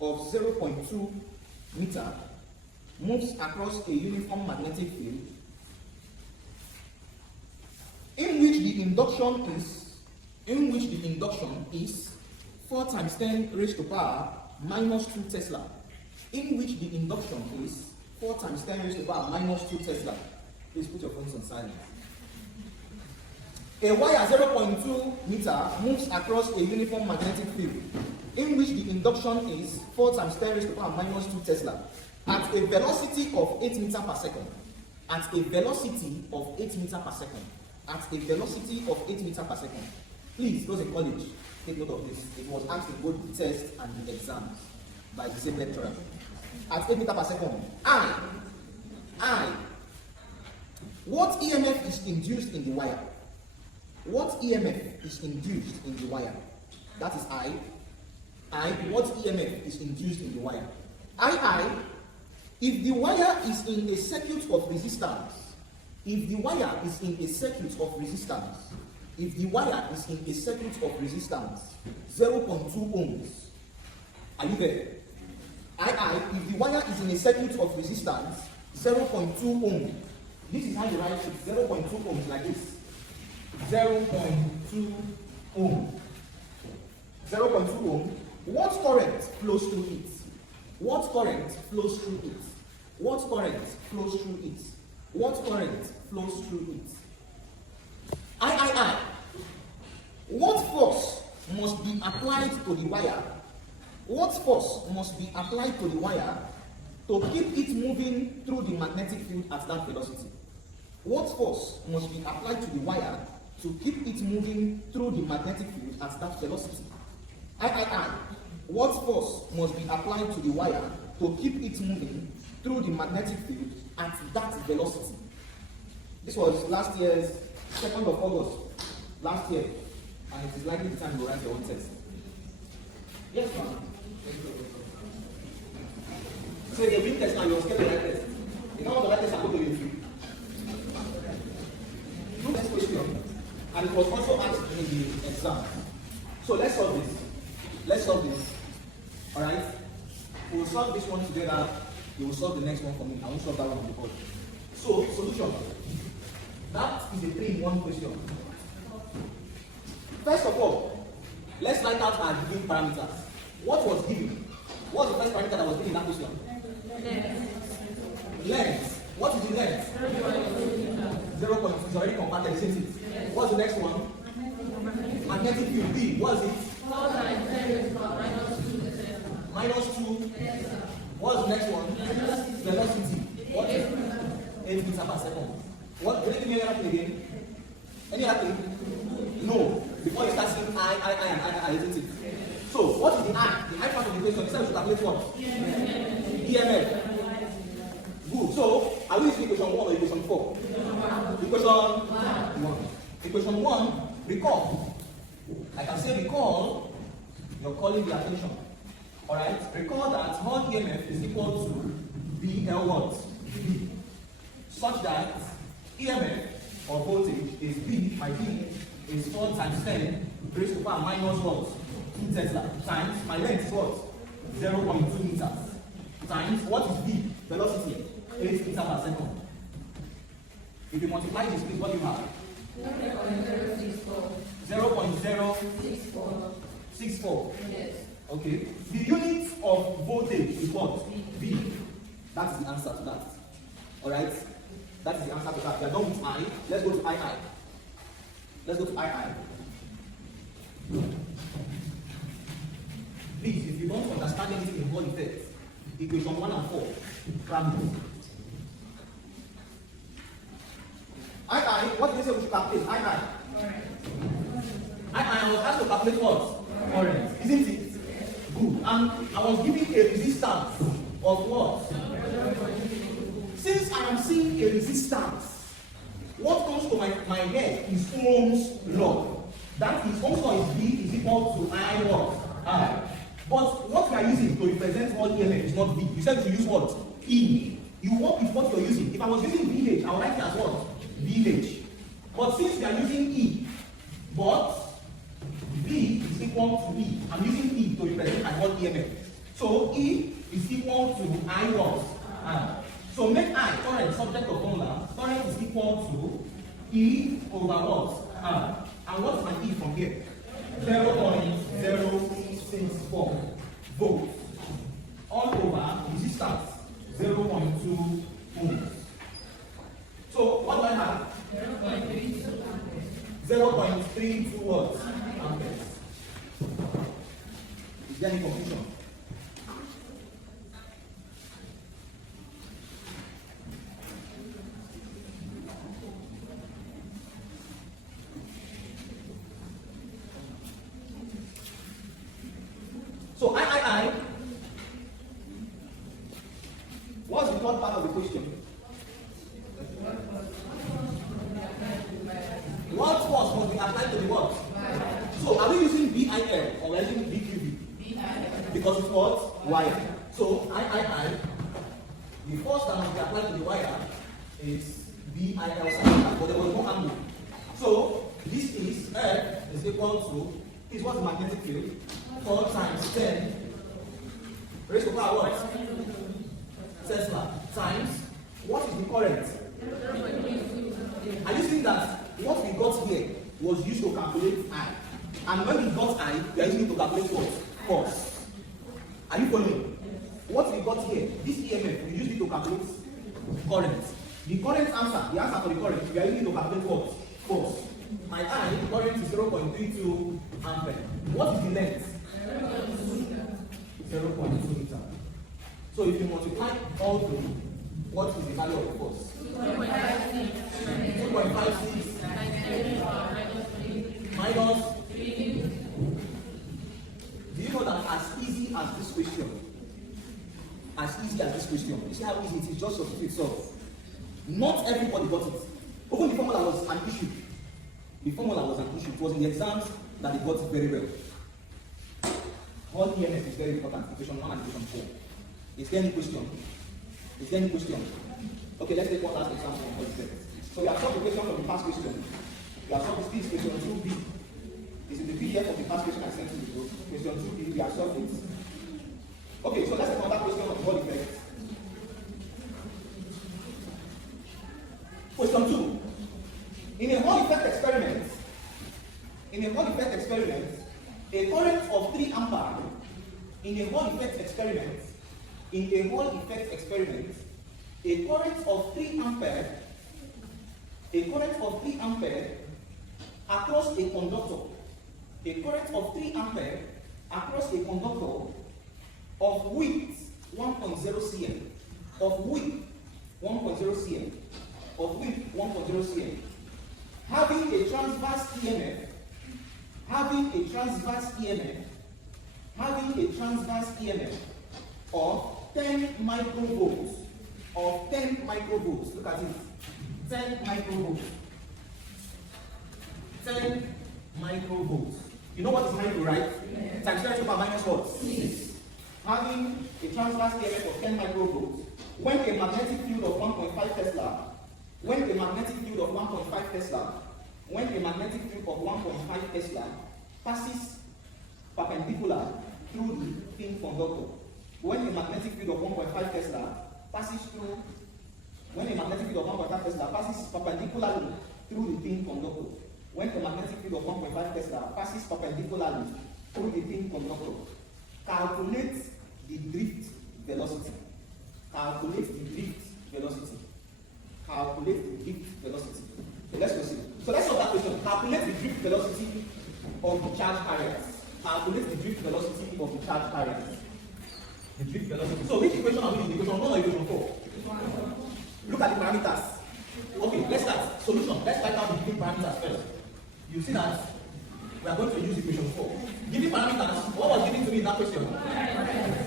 of 0.2 meter moves across a uniform magnetic field in which the induction is in which the induction is 4 times 10 raised to power minus 2 Tesla. In which the induction is 4 times 10 raised to power minus 2 Tesla. Please put your phones on silent. A wire 0.2 meter moves across a uniform magnetic field, in which the induction is 4 times 10 raised to power minus 2 Tesla, at a velocity of 8 meters per second. At a velocity of 8 meters per second. At a velocity of 8 meters per second. Please, those in college, take note of this. It was asked in both the test and the exams by the same lecturer. At 8 meters per second. I. What EMF is induced in the wire? What EMF is induced in the wire? That is I. What EMF is induced in the wire? If the wire is in a circuit of resistance, if the wire is in a circuit of resistance, if the wire is in a circuit of resistance, 0.2 ohms. Are you there? If the wire is in a circuit of resistance, 0.2 ohms. This is how you write it, 0.2 ohms like this. 0.2 ohm. 0.2 ohm. What current flows through it? What current flows through it? What current flows through it? What current flows through it? What force must be applied to the wire? What force must be applied to the wire to keep it moving through the magnetic field at that velocity? What force must be applied to the wire to keep it moving through the magnetic field at that velocity? What force must be applied to the wire to keep it moving through the magnetic field at that velocity? This was last year's 2nd of August, last year, and it is likely the time you write your own test. Yes, ma'am. So if you're doing test now, you're scared to write test. You know what the write test are going to be free. Do this question, and it was also asked in the exam. So let's solve this. Let's solve this. Alright? We will solve this one together. You will solve the next one for me. I won't solve that one on the board. So, solution. That is a 3-in-1 question. First of all, let's write out our given parameters. What was given? What was the first parameter that was given in that question? Length. What is the length? 0.2 is already compacted, isn't it? What's the next one? Magnetic field B. What is it? Minus 2. What's the next one? Velocity. What is 8 meters per second? What? Can you give me any other thing again? Any other thing? No. Before you start saying I, isn't it? So, what is the I? The I part of the equation. You said we should calculate what? EMF. Good. So, are we using equation 1 or equation 4? Equation 1. Equation 1, recall. I can say recall, you're calling the attention. Alright? Recall that all EMF is equal to BL what? B. Such that EMF or voltage is B by B is 4 times 10 raised to power minus what? 2 Tesla times my length is what? 0.2 meters times what is B? Velocity 8 meters per second. If you multiply this, please, what do you have? 0.064. Yes. Okay. The unit of voltage is what? V. That is the answer to that. Alright? That is the answer to that. We are done with I. Let's go to II. Let's go to II. Please, if you don't understand anything in Hall effect, equation 1 and 4, grab it. What did you say we should calculate? I was asked to calculate what? Current. Isn't it? Good. And I was given a resistance of what? Since I am seeing a resistance, what comes to my head is Ohm's law. That is, Ohm's law is V is equal to I what? I. But what we are using to represent all EMF is not V. You said to use what? E. You work with what you are using. If I was using VH, I would write it as what? VH. But since we are using E, but V is equal to E. I'm using E to represent my whole EMF. So E is equal to I what? I. So make I current subject of formula. Current is equal to E over what? I. And what's my E from here? 0.064 volts. All over resistance 0.2 ohms. So what do I have? 0.32 watts amperes. Is there any confusion? So I. What's the third part of the question? What force must be applied to the what? So are we using BIL or are we using BQV? Because it's what? Wire. So I, the force that must be applied to the wire is BIL sine, but there was no angle. So this is F is equal to, is what the magnetic field? 4 times 10 raised to power what? Tesla times what is the current? Are you seeing that what we got here was used to calculate I? And when we got I, we are using it to calculate what? Force. Are you following? What we got here, this EMF, we used it to calculate current. The current answer, the answer for the current, we are using it to calculate what? Force. My I, the current is 0.32 ampere. What is the length? 0.2 meter. So if you multiply all three, what is the value of the force? 2.56 minus. Do you know that as easy as this question, you see how easy it is, just substitute itself. Not everybody got it. Even the formula was an issue. It was in the exams that they got it very well. All EMF is very important, equation 1 and equation 4. Is there any question? Okay, let's take one last example for the second. So we have solved the question from the past question. We have solved this question 2b. This is the PDF of the past question I sent to you. Question 2b, we have solved it. Okay, so let's take another question on Hall effect. Question 2. In a Hall effect experiment, a current of 3 ampere a current of 3 ampere across a conductor. A current of 3 ampere across a conductor of width 1.0 cm. Of width 1.0 cm. Having a transverse EMF of 10 microvolts. Look at it. 10 microvolts. You know what is micro, right? Yes. Times 10 to the power minus what? 6. Having a transverse EMF of 10 microvolts, when a magnetic field of 1.5 Tesla passes perpendicular through the thin conductor. When a magnetic field of 1.5 Tesla passes perpendicularly through the thin conductor. Calculate the drift velocity. So let's proceed. So let's solve that question. Calculate the drift velocity of the charge carriers. So which equation are we using? Equation 1 or equation 4? Look at the parameters. Okay, let's start. Solution. Let's write out the given parameters first. You see that we are going to use equation 4. Given parameters, what was given to me in that question?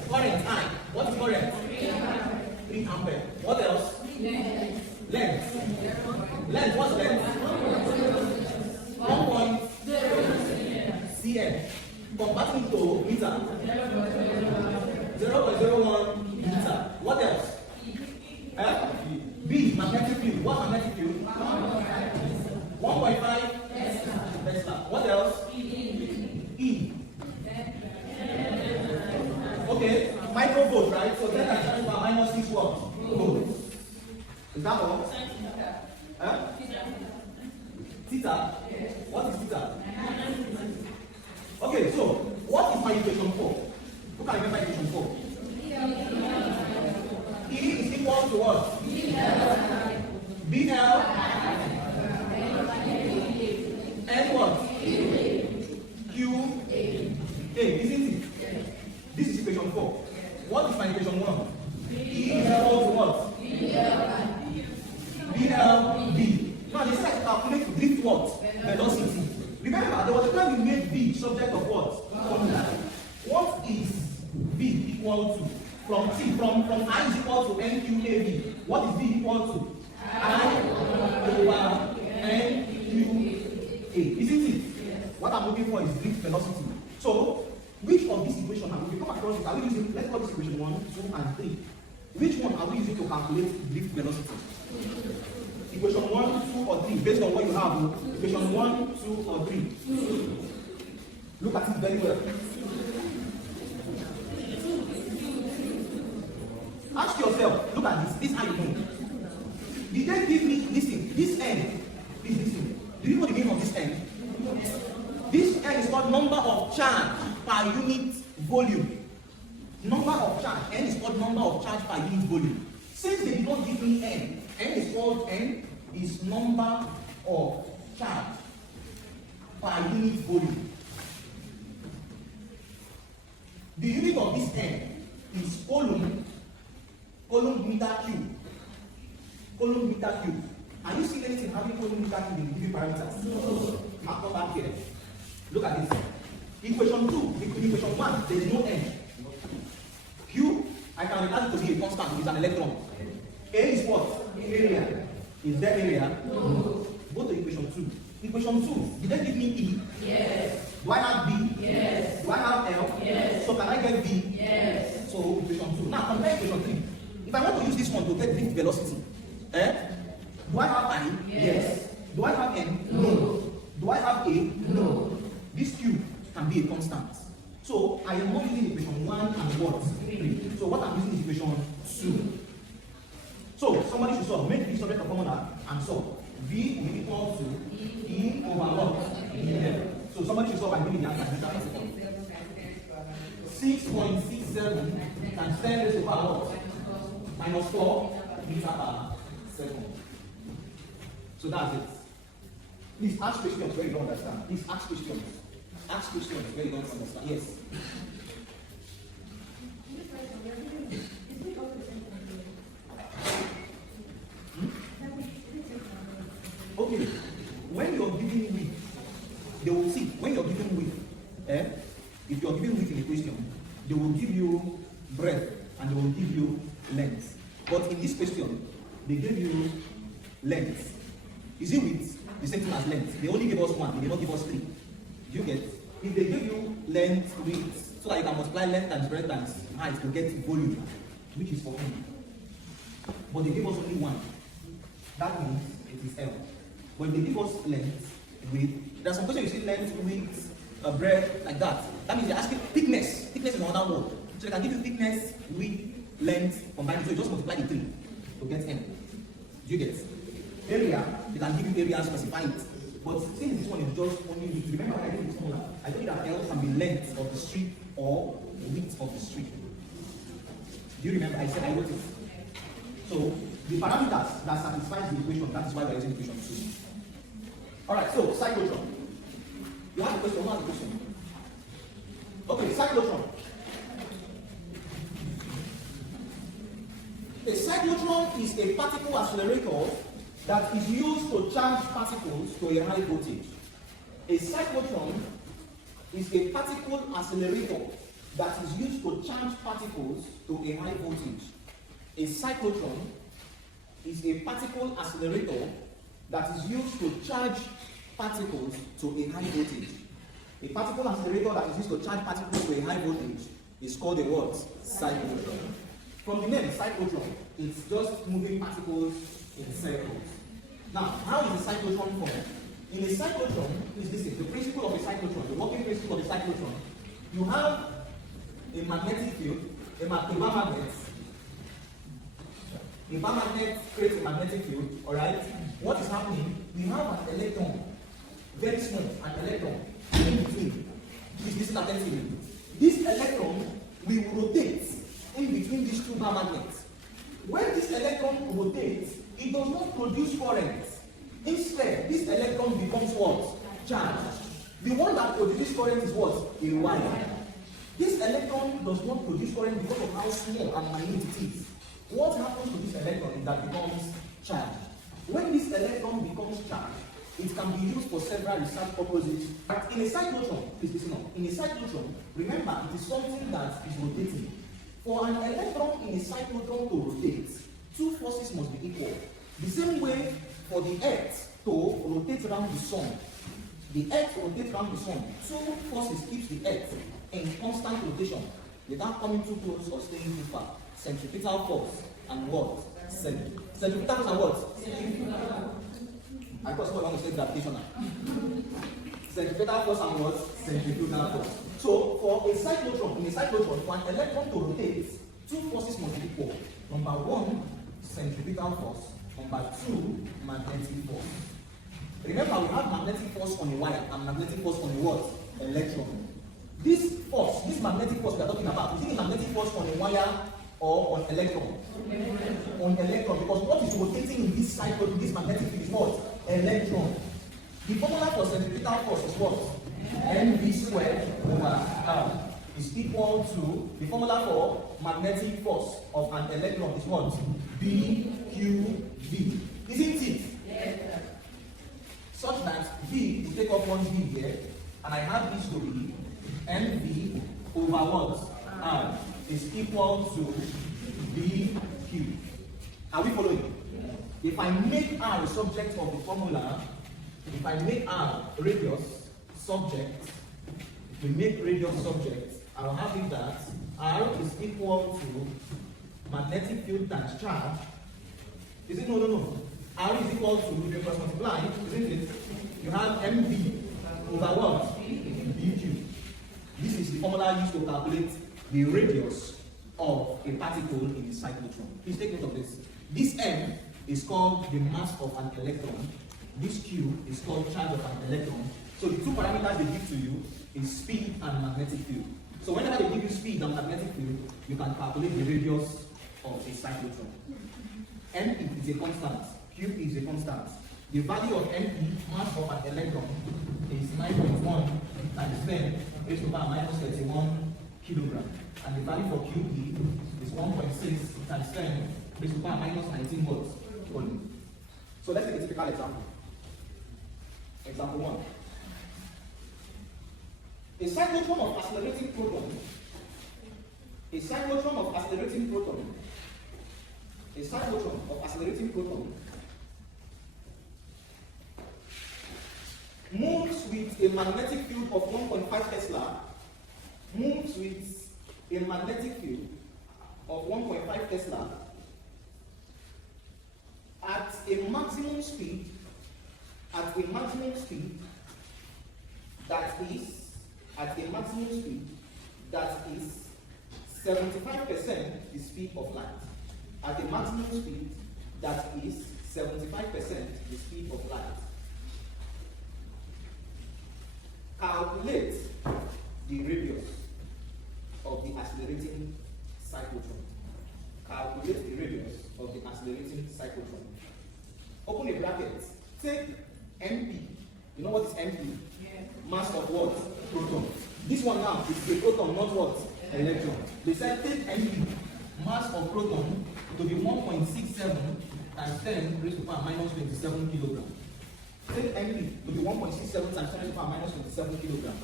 Current, I. What is current? 3 ampere. What else? Length. What's length? 1.0 cm. Converting to meter. 0.01 meter. What else? B. Magnetic field. What magnetic field? 1.5 Tesla. What else? E. Okay. Microvolt, right? So 10 times 10 power minus 6 volts. Is that all? Theta? What is theta? Okay, so what is my equation 4? Who can remember equation 4? E is equal to what? BL and what? Q A, isn't it? This is equation 4. What is my equation 1? E is equal to what? BL B. Now they said I calculate drift what? Velocity. Remember, there was a time we made V subject of what? What is V equal to? From T, from I is equal to NQAV. What is V equal to? I over NQA. Isn't it? What I'm looking for is drift velocity. So, which of these equations have we come across this? Are we using, let's call this equation 1, 2, and 3. Which one are we using to calculate drift velocity? Equation 1, 2, or 3, based on what you have. Equation 1, 2, or 3. Look at it very well. Ask yourself, look at this. This is how you know. Did they give me this thing? This n is this thing. Do you know the meaning of this n? This n is called number of charge per unit volume. Number of charge. N is called number of charge per unit volume. Since they did not give me n is called n is number of charge per unit volume. The unit of this n is coulomb meter cube. Coulomb meter cube. Are you seeing anything having coulomb meter cube in the given parameters? No. Mark up back here. Look at this. Equation 2, equation 1, there is no n. Q, I can write it to be a constant, it is an electron. A is what? Area. Is there area? No. Go to equation 2. Equation 2, did they give me E? Yes. Do I have B? Yes. Do I have L? Yes. So can I get B? Yes. So equation 2. Now compare equation 3. If I want to use this one to get drift velocity, do I have I? Yes. Do I have N? No. Do I have A? No. This Q can be a constant. So I am not using equation 1 and what? 3. So what I'm using is equation 2. So somebody should solve. Make this subject of formula and solve. V will equal to E over what? Yeah. So somebody should solve and give me the answer. 6.67 times 10 raised to the power what? Minus 4 meter per second. So that's it. Please ask questions where you don't understand. Please ask questions. Ask questions where you don't understand. Yes. Okay. When you're giving width, they will see. When you're giving width, if you're giving width in a question, they will give you breadth and they will give you length. But in this question, they gave you length. Is it width? The same thing as length. They only give us one, they did not give us 3. Do you get? If they give you length, width, so that you can multiply length times breadth times height to get volume, which is for m. But they give us only 1. That means it is L. But if they give us length, width, there are some questions you see length, width, breadth, like that. That means they're asking thickness. Thickness is another word. So they can give you thickness, width, length, combined. So you just multiply the 3 to get m. Do you get? Area, they can give you area and specify it. But since this one is just only width, remember when I did this formula, I told you that L can be length of the street or width of the street. Do you remember? I said I wrote it. So the parameters that satisfies the equation, that is why we're using equation 2. Alright, so cyclotron. You have a question, who has a question? Okay, cyclotron. A cyclotron is a particle accelerator that is used to charge particles to a high voltage. A cyclotron is a particle accelerator that is used to charge particles to a high voltage. A cyclotron is a particle accelerator that is used to charge particles to a high voltage. A particle accelerator that is used to charge particles to a high voltage is called a what? Cyclotron. From the name cyclotron, it's just moving particles in circles. Now, how is the cyclotron formed? In a cyclotron, is this the principle of a cyclotron, the working principle of a cyclotron. You have a magnetic field, a magnet. A magnet creates a magnetic field, alright? What is happening? We have an electron, very small, an electron in between. Please listen attentively. This electron will rotate in between these two bar magnets. When this electron rotates, it does not produce current. Instead, this electron becomes what? Charged. The one that produces current is what? A wire. This electron does not produce current because of how small and minute it is. What happens to this electron is that it becomes charged. When this electron becomes charged, it can be used for several research purposes. But in a cyclotron, please listen up. In a cyclotron, remember, it is something that is rotating. For an electron in a cyclotron to rotate, two forces must be equal. The same way for the Earth to rotate around the sun. The Earth rotates around the sun. Two forces keeps the Earth in constant rotation without coming too close or staying too far. Centripetal force and what? Centripetal force and what? I thought someone want to say gravitational. Centripetal force and what? Centrifugal force. So for a cyclotron, in a cyclotron, for an electron to rotate, two forces must be equal. Number one, centripetal force. Number two, magnetic force. Remember, we have magnetic force on a wire and magnetic force on a what? Electron. This force, this magnetic force we are talking about, is it a magnetic force on a wire or on electron? On electron, because what is rotating in this cycle, in this magnetic field is what? Electron. The formula for centripetal force is what? mv squared over r is equal to the formula for magnetic force of an electron is what? BQV. Isn't it? Yes. Such that V will take up one V here, and I have this to be mv over what? R is equal to BQ. Are we following? Yes. If I make R a subject of the formula, if I make R radius subject, if we make radius subject, I will have it that R is equal to magnetic field times charge. Is it? No. R is equal to, if you cross multiply, isn't it? You have mv over what? BQ. This is the formula used to calculate the radius of a particle in a cyclotron. Please take note of this. This m is called the mass of an electron. This q is called charge of an electron. So the two parameters they give to you is speed and magnetic field. So whenever they give you speed and magnetic field, you can calculate the radius of a cyclotron. M is a constant, Q is a constant. The value of M, mass of an electron, is 9.1 times 10 raised to the power minus 31 kilogram. And the value for QE is 1.6 times 10 raised to the power minus 19 watts. So let's take a typical example. Example 1. A cyclotron of accelerating proton. A cyclotron of accelerating proton. A cyclotron of accelerating proton moves with a magnetic field of 1.5 Tesla. Moves with a magnetic field of 1.5 Tesla at a maximum speed. At a maximum speed that is 75% the speed of light. At a maximum speed that is 75% the speed of light. Calculate the radius of the accelerating cyclotron. Calculate the radius of the accelerating cyclotron. Open a bracket. Take MP. You know what is MP? Yeah. Mass of what? Proton. This one now is a proton, not what? Electron. They said take MP. Mass of proton to be 1.67 times 10 raised to the power minus 27 kilogram. Take MP to be 1.67 times 10 raised to the power minus 27 kilogram.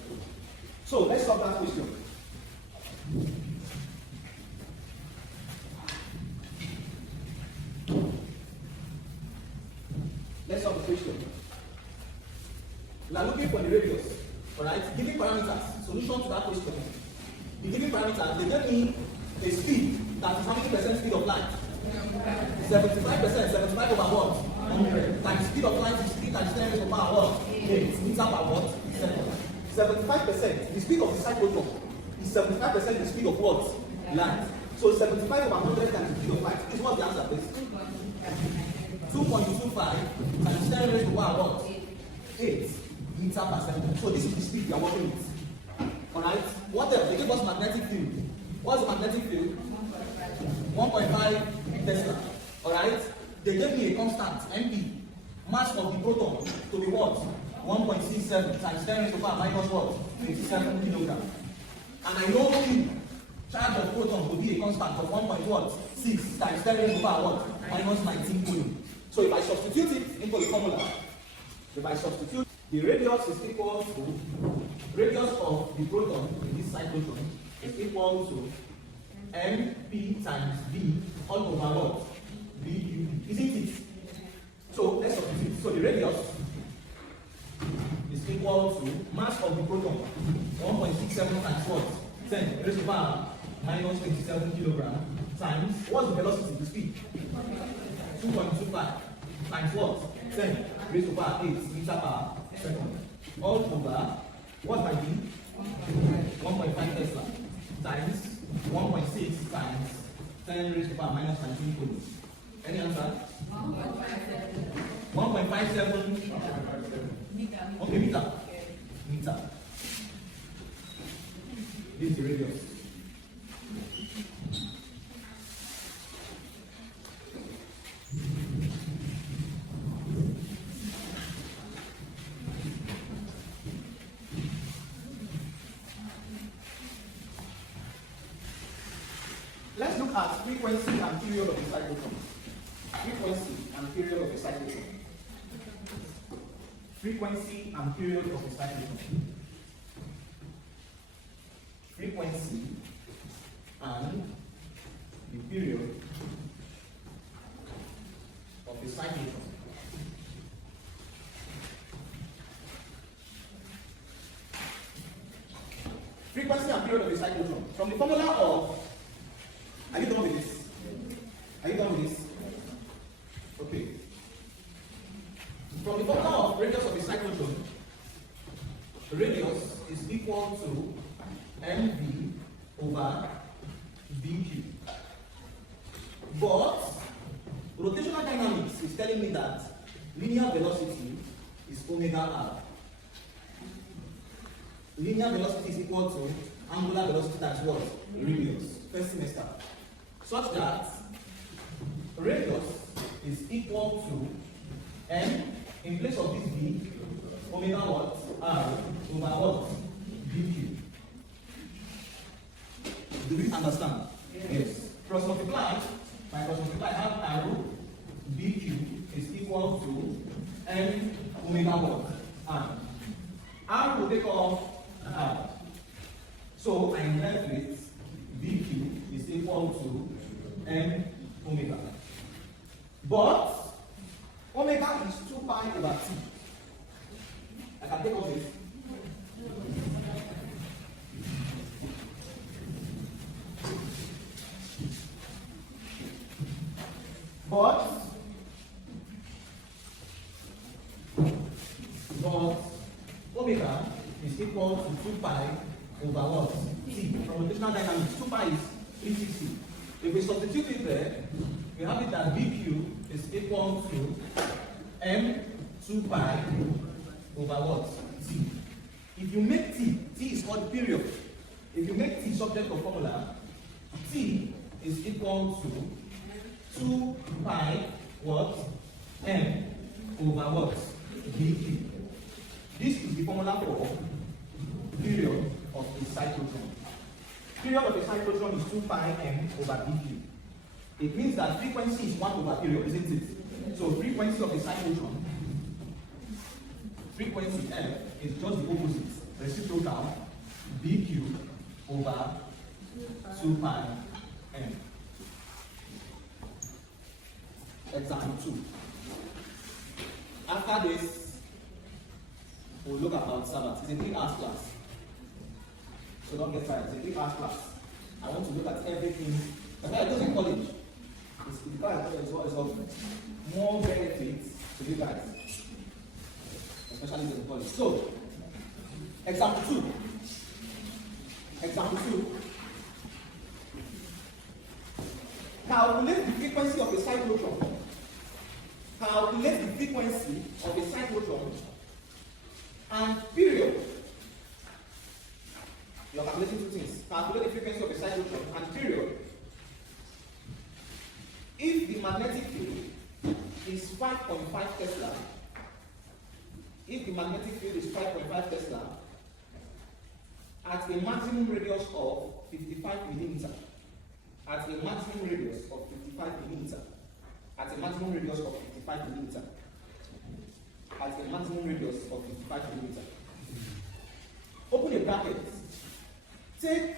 So let's solve that question. Let's solve the question. We are looking for the radius. Alright? Giving parameters, solution to that question. The given parameters, they tell me a speed that is how many percent speed of light? 75%, 75 over what? 100. Times speed of light is 3 times 10 raised to the power what? 8 meter per what? 75%. The speed of the cyclotron is 75% the speed of what? Light. So 75 over 100 times the speed of light. Is what the answer is? 2.25 times 10 raised to the power what? 8 meter per second. So this is the speed we are working with. What's the magnetic field? 1.5 Tesla. Alright? They gave me a constant, MP. Mass of the proton to be what? 1.67 times 10 raised to the power minus what? 57 kilograms. And I know Q, charge of proton to be a constant of 1.6 times 10 raised to the power what? Minus 19 coulomb. So if I substitute it into the formula, if I substitute, the radius is equal to, radius of the proton in this cyclotron is equal to mp times v all over what? VQ, isn't it? So let's substitute. So the radius is equal to mass of the proton 1.67 times what? 10 raised to the power minus 27 kilograms times what's the velocity? The speed 2.25 times what? 10 raised to the power 8 meter per second. All over what might be 1.5 Tesla times 1.6 times 10 raised to the power minus 19 coulomb. Any answer? 1.57 okay, meter. Meter. This is the radius. Let's look at frequency and period of the cyclotron. Frequency and period of the cyclotron. Frequency and period of the cyclotron. Frequency and the period of the cyclotron. Frequency and period of the cyclotron. From the formula of, are you done with this? Are you done with this? Okay. From the formula of radius of the cyclotron, radius is equal to mv over dq. But rotational dynamics is telling me that linear velocity is omega r. Linear velocity is equal to angular velocity times what? Radius. First semester. Such that radius is equal to m, in place of this v, omega what? R over what? dq. Do we understand? Yes. Cross multiply, by cross multiply, I have arrow dq is equal to m omega what? R. R will take off R. So I am left with dq is equal to m omega. But omega is 2 pi over t. I can take off this. But omega is equal to 2 pi over what? T. From rotational dynamics, 2 pi is 360. If we substitute it there, we have it that dq is equal to m 2 pi over what? T. If you make t is called period. If you make t subject of formula, t is equal to 2 pi what? M over what? dq. This is the formula for period of the cyclotron. Period of the cyclotron is 2 pi m over dq. It means that frequency is 1 over period, isn't it? So frequency of the cyclotron, frequency f is just the opposite, reciprocal dq over 2 pi m. Example 2. After this, we'll look at Biot Savart. It's a 3-hour class. So don't get tired. It's a 3-hour class. I want to look at everything. That's why I go in college. It's because it's of more benefits to you guys. Especially in college. So, example 2. Example 2. Calculate the frequency of a cyclotron. Calculate the frequency of a cyclotron and period You're calculating two things. Calculate the frequency of the cyclotron and period. If the magnetic field is 5.5 Tesla, if the magnetic field is 5.5 Tesla, at a maximum radius of 55 millimeter, at a maximum radius of 55 millimeter, at a maximum radius of 55 millimeter, at a maximum radius of 55 millimeter. Open a bracket. Take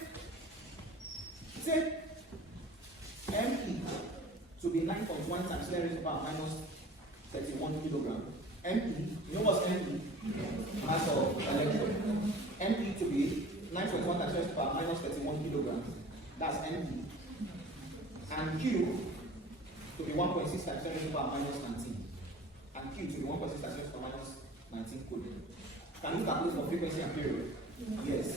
ME to be 9.1 times 10 raised to the power minus 31 kilogram. ME, you know what's ME? Mass of electron. ME to be 9.1 times 10 raised to the power minus 31 kilograms. That's ME. And Q to be 1.6 times 10 raised to the power minus 19. And Q to be 1.6 times 10 raised to the power minus 19 coulomb. Can you calculate for frequency and period? Yes.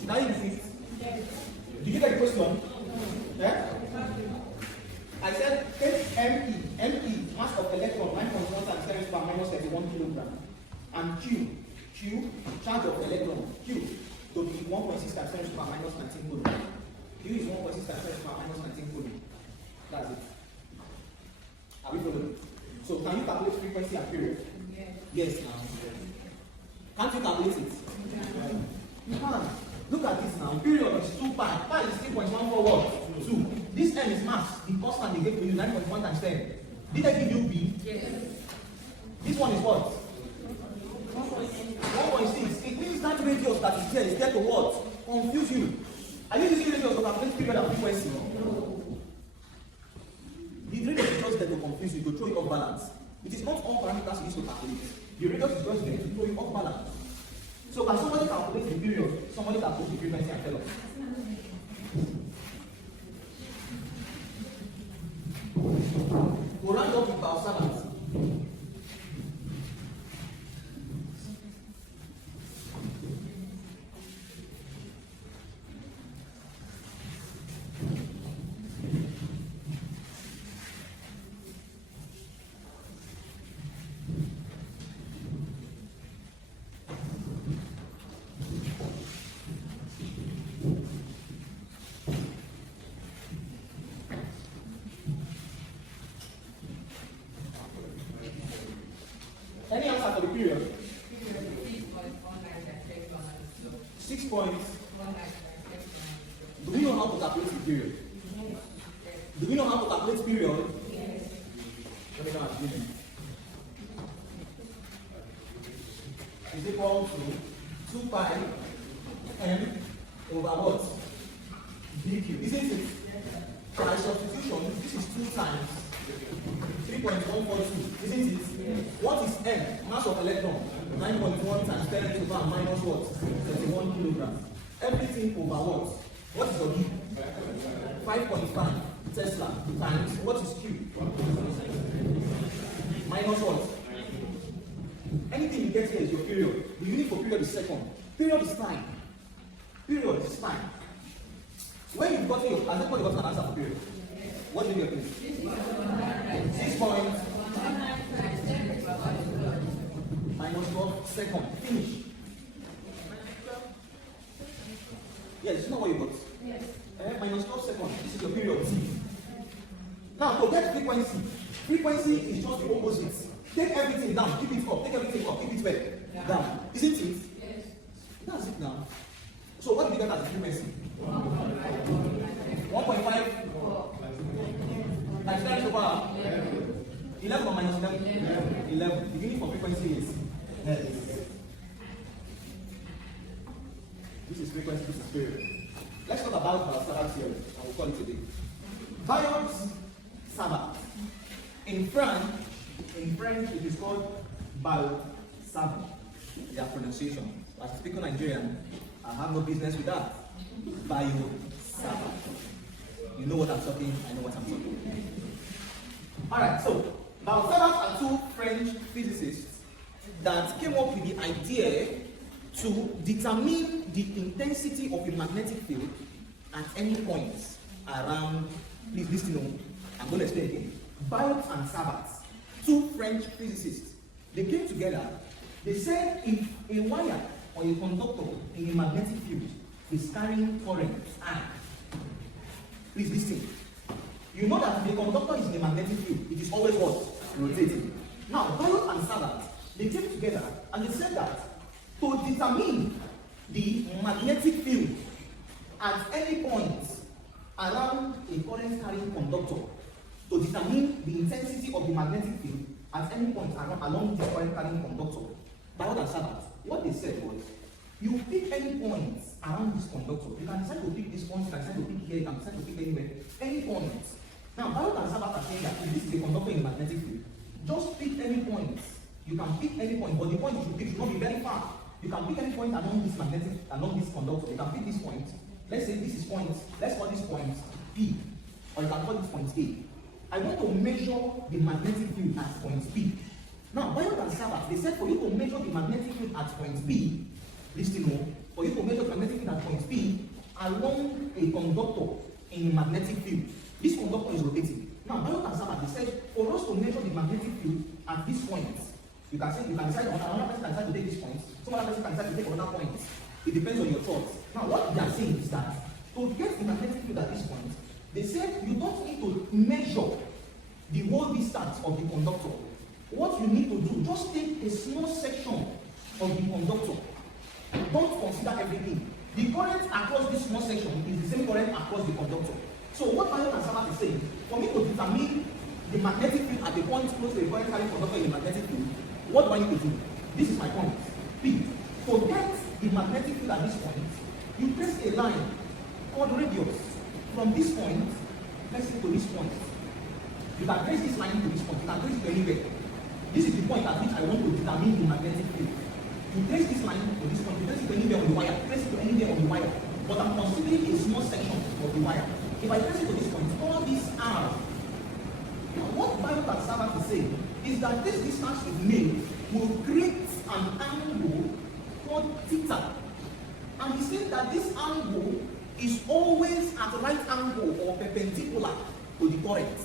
Should I insist? Did you get the question? Yeah? I said take ME, mass of electron 9.1 times 10 raised to the power minus 31 kilogram. And Q, charge of electron, Q to be 1.6 times 10 raised to the power minus 19 coulomb. Q is 1.6 times 10 raised to the power minus 19 coulomb. That's it. Are we following? So can you calculate frequency and period? Yes. Can't you calculate it? You can't. Look at this now. Period is 2 pi. Pi is 3.14 what? 2. This M is mass. The constant they gave to you 9.1 times 10. Did I give you P? Yes. This one is what? 1.6. It means that radius that is there to what? Confuse you. Are you using radius to calculate period and frequency? No. The radius is just there to confuse you, to throw you off balance. It is not all parameters you use to calculate. The radius is just there to throw you off balance. So can somebody calculate the period? Somebody calculate the frequency and tell us. We'll round up with Biot Savart. Any answer for the period? 6 points. Do we know how to calculate the period? Do we know how to calculate period? Let me know how to do it. Is equal to 2 pi m over what? dq. Isn't it? By substitution, this is 2 times 3.142, isn't it? What is M? Mass of electron. 9.1 times 10 to the power minus what? 31 kilograms. Everything over what? What is your B? 5.5 Tesla times what is Q? Minus what? Anything you get here is your period. The unit for period is second. Period is time. Period is time. When you've got your, has anybody got an answer for period? What do you get? 6 points. Minus 12 second. Finish. Yes, it's not what you got. Yes. Minus 12 seconds. This is your period T. Now, to get frequency. Frequency is just the opposite. Take everything down, keep it up. Take everything up, keep it back. Down. Isn't it? Yes. That's it now. So what do you get as the frequency? 1.5 times 10 to the power 11 or minus 11? 11. The unit for frequency is Hertz. This is frequency, this is period. Let's talk about Biot Savart Theorem, and we'll call it today. Biot Savart. In French, it is called Biot Savart. Their pronunciation. As speaking Nigerian, I have no business with that. Biot Savart. You know what I'm talking, I know what I'm talking. Alright, so Biot Savart are two French physicists that came up with the idea to determine the intensity of a magnetic field at any point around. Please listen on. I'm going to explain again. Biot and Savart, two French physicists, they came together. They said if a wire or a conductor in a magnetic field is carrying current I. Please listen. You know that if a conductor is in a magnetic field, it is always what? Rotating. Now, Biot and Savart, they came together and they said that to determine the magnetic field at any point around a current carrying conductor, to determine the intensity of the magnetic field at any point along the current carrying conductor, Biot and Savart, what they said was, you pick any points around this conductor. You can decide to pick this point, you can decide to pick here, you can decide to pick anywhere, any points. Now, Biot and Savart are saying that if this is a conductor in a magnetic field, just pick any points. You can pick any point, but the point you should pick should not be very far. You can pick any point along this conductor. You can pick this point. Let's say this is point. Let's call this point P, or you can call this point A. I want to measure the magnetic field at point P. Now, Biot and Savart, they said for you to measure the magnetic field at point P, listen, for you to measure the magnetic field at point P along a conductor in a magnetic field. This conductor is rotating. Now, Biot and Savart, they said for us to measure the magnetic field at this point, you can decide another person can decide to take this point, some other person can decide to take another point. It depends on your thoughts. Now, what they are saying is that to get the magnetic field at this point, they said you don't need to measure the whole distance of the conductor. What you need to do, just take a small section of the conductor. Don't consider everything. The current across this small section is the same current across the conductor. So what Biot and Savart is saying, for me to determine the magnetic field at the point close to the current carrying conductor in the magnetic field, what do I need to do? This is my point. P. To get the magnetic field at this point, you trace a line called radius from this point, let's say to this point. You can trace this line to this point. You can trace it anywhere. This is the point at which I want to determine the magnetic field. You trace this line to this point. You trace it to anywhere on the wire. Trace it to anywhere on the wire. But I'm considering a small section of the wire. If I trace it to this point, all these are. Now, what Biot and Savart is saying is that this distance we've made will create an angle called theta. And he said that this angle is always at right angle or perpendicular to the current.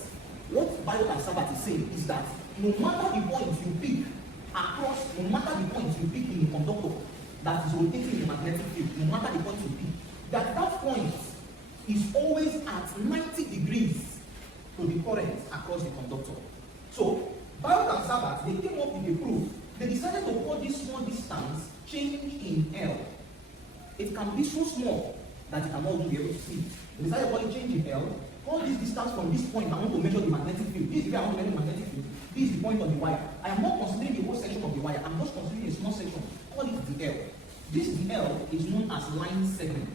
What Biot and Savart is saying is that no matter the point you pick across, no matter the point you pick in the conductor that is rotating in the magnetic field, no matter the point you pick, that point is always at 90 degrees to the current across the conductor. So, Biot and Savart, they came up with a proof. They decided to call this small distance change in L. It can be so small that you cannot be able to see. They decided to call it change in L. Call this distance from this point. I want to measure the magnetic field. This is where I want to measure the magnetic field. This is the point on the wire. I am not considering the whole section of the wire. I'm just considering a small section. Call it the L. This the L is known as line segment.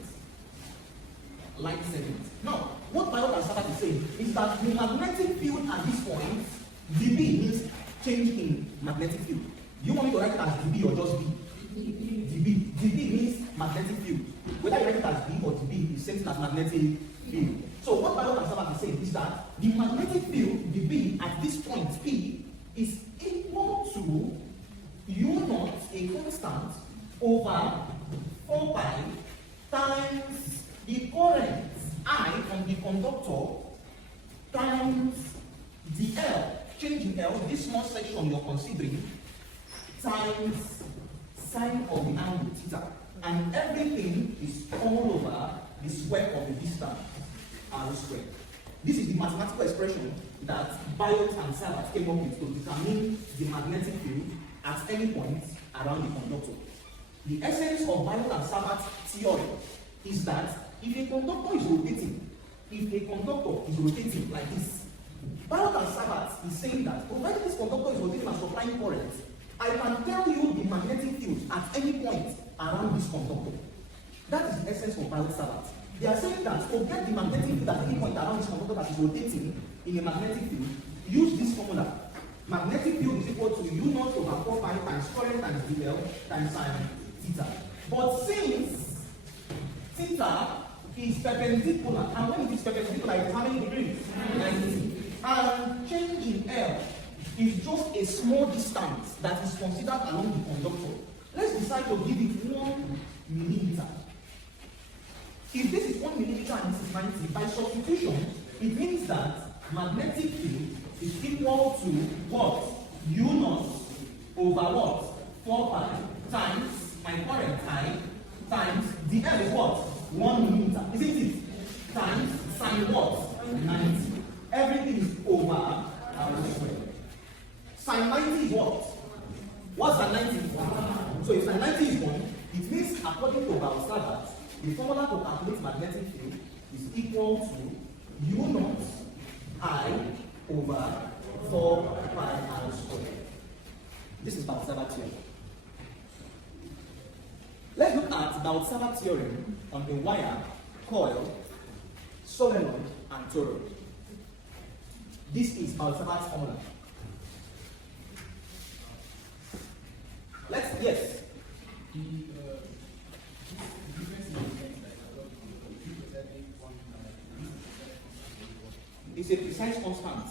Line segment. Now, what Biot and Savart is saying is that the magnetic field at this point, dB means change in magnetic field. Do you want me to write it as dB or just B? dB. dB means magnetic field. Whether you write it as B or dB is same thing as magnetic field. So what Biot and Savart is saying is that the magnetic field, dB, at this point P, is equal to U naught, a constant, over 4 pi times the current I from the conductor times the L, change in L, this small section you're considering, times sine of the angle theta. And everything is all over the square of the distance, R squared. This is the mathematical expression that Biot and Savart came up with to determine the magnetic field at any point around the conductor. The essence of Biot and Savart theory is that if a conductor is rotating like this, Biot and Savart is saying that provided this conductor is rotating and supplying current, I can tell you the magnetic field at any point around this conductor. That is the essence of Biot Savart. They are saying that to get the magnetic field at any point around this conductor that is rotating in a magnetic field, use this formula. Magnetic field is equal to U naught over 4 pi times current times dl times sine theta. But since theta is perpendicular, and when it is perpendicular, it is how many degrees? 90. And change in L is just a small distance that is considered along the conductor. Let's decide to give it 1 millimeter. If this is 1 millimeter and this is 90, by substitution, it means that magnetic field is equal to what? U naught over what? 4 pi times my current time times the L is what? 1 millimeter, isn't it? Times sine what? 90. Everything is over R squared. Sine 90 is what? What's sine 90? So if sine 90 is 1, it means according to Biot Savart, the formula to calculate magnetic field is equal to U naught I over 4 pi R squared. This is Biot Savart theorem. Let's look at Biot Savart theorem on a wire, coil, solenoid, and toroid. This is Biot Savart's formula. Yes. It's a precise constant.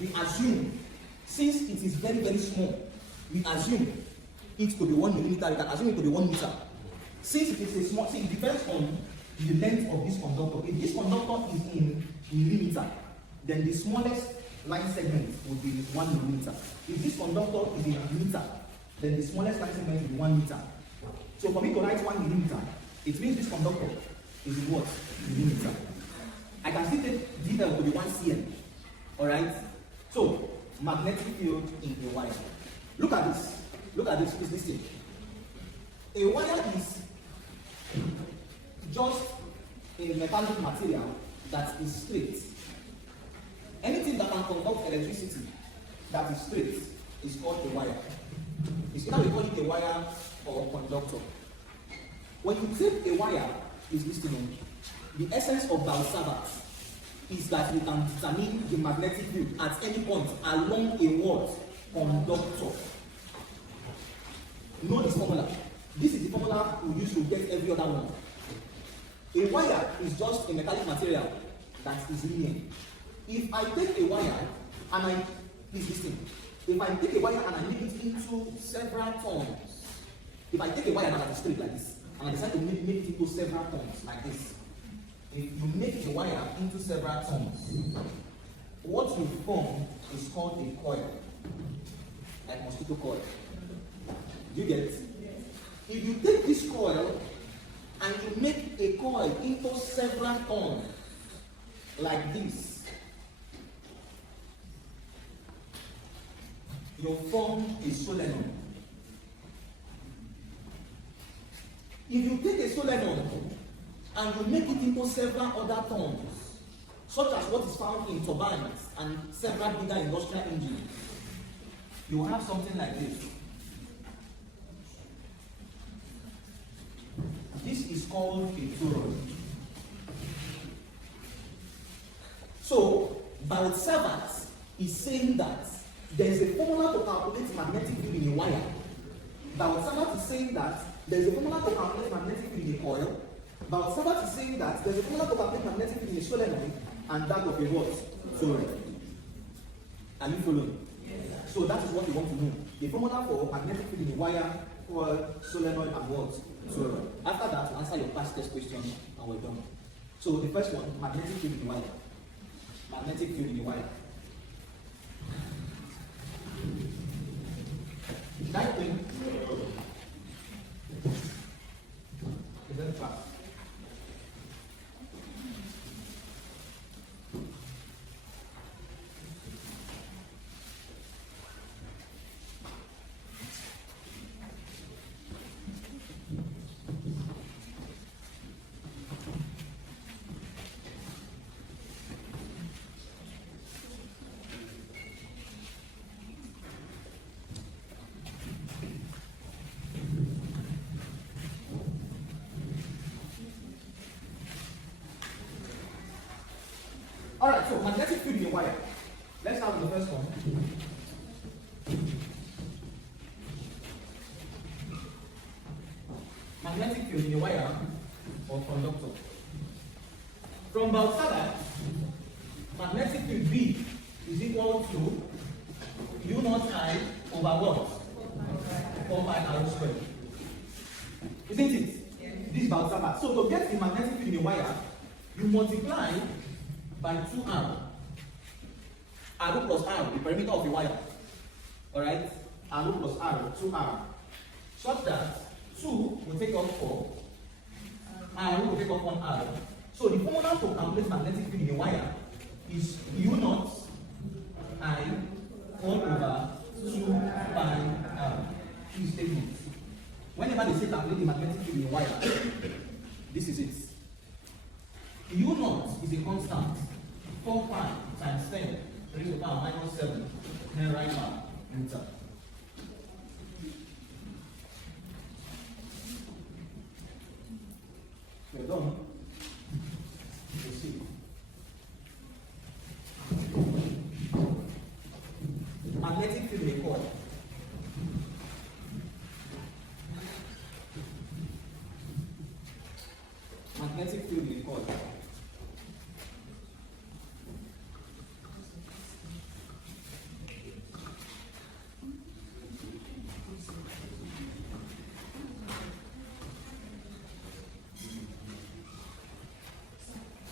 We assume, since it is very, very small, we assume it could be 1 millimeter. We can assume it could be 1 meter. Since it is a small, see, it depends on the length of this conductor. If this conductor is in millimeter, then the smallest line segment would be 1 millimeter. If this conductor is in meter, then the smallest line segment will be 1 meter. So for me to write 1 millimeter, it means this conductor is in what? Millimeter. I can still take dl to be 1 cm. Alright? So, magnetic field in a wire. Look at this. Look at this. Please listen. A wire is just a metallic material that is straight. Anything that can conduct electricity that is straight is called a wire. It's either we call it a wire or a conductor. When you take a wire, is listening, the essence of Biot Savart is that you can determine the magnetic field at any point along a what? Conductor. Know this formula. This is the formula we use to get every other one. A wire is just a metallic material that is linear. If I take a wire and please listen. If I take a wire and I make it into several turns, if I take a wire that is straight like this, and I decide to make it into several turns like this, if you make the wire into several turns, what you form is called a coil, like mosquito coil. Do you get it? If you take this coil and you make a coil into several turns like this, you form a solenoid. If you take a solenoid and you make it into several other turns, such as what is found in turbines and several bigger industrial engines, you will have something like this. This is called a toroid. So, Biot Savart is saying that there is a formula to calculate magnetic field in a wire. Biot Savart is saying that there is a formula to calculate magnetic field in a coil. Biot Savart is saying that there is a formula to calculate magnetic field in a solenoid and that of a what? Toroid. Are you following? Yes. So that is what you want to know. The formula for magnetic field in a wire, coil, solenoid, and what? Toroid. After that, we'll answer your past test question and we're done. So the first one, magnetic field in a wire. Magnetic field in a wire. That thing is very fast. Alright, so magnetic field in a wire. Let's start with the first one. Magnetic field in a wire or conductor. From Biot Savart, magnetic field B is equal to U naught I over what? 4 pi R squared. Isn't it? Yes. This is Biot Savart. So to get the magnetic field in a wire, you multiply by 2R. R plus R, the perimeter of the wire. Alright? R plus R, 2R. Such that 2 will take off 4, R will take off 1 R. So the formula to calculate magnetic field in a wire is U naught I 1 over 2 pi R. Please take note. Whenever they say calculate the magnetic field in a wire, this is it. U naught is a constant, 4 pi times 10 raised to the power minus 7, then right bar, enter. We're done. You see. Magnetic field in a coil. Magnetic field in a coil.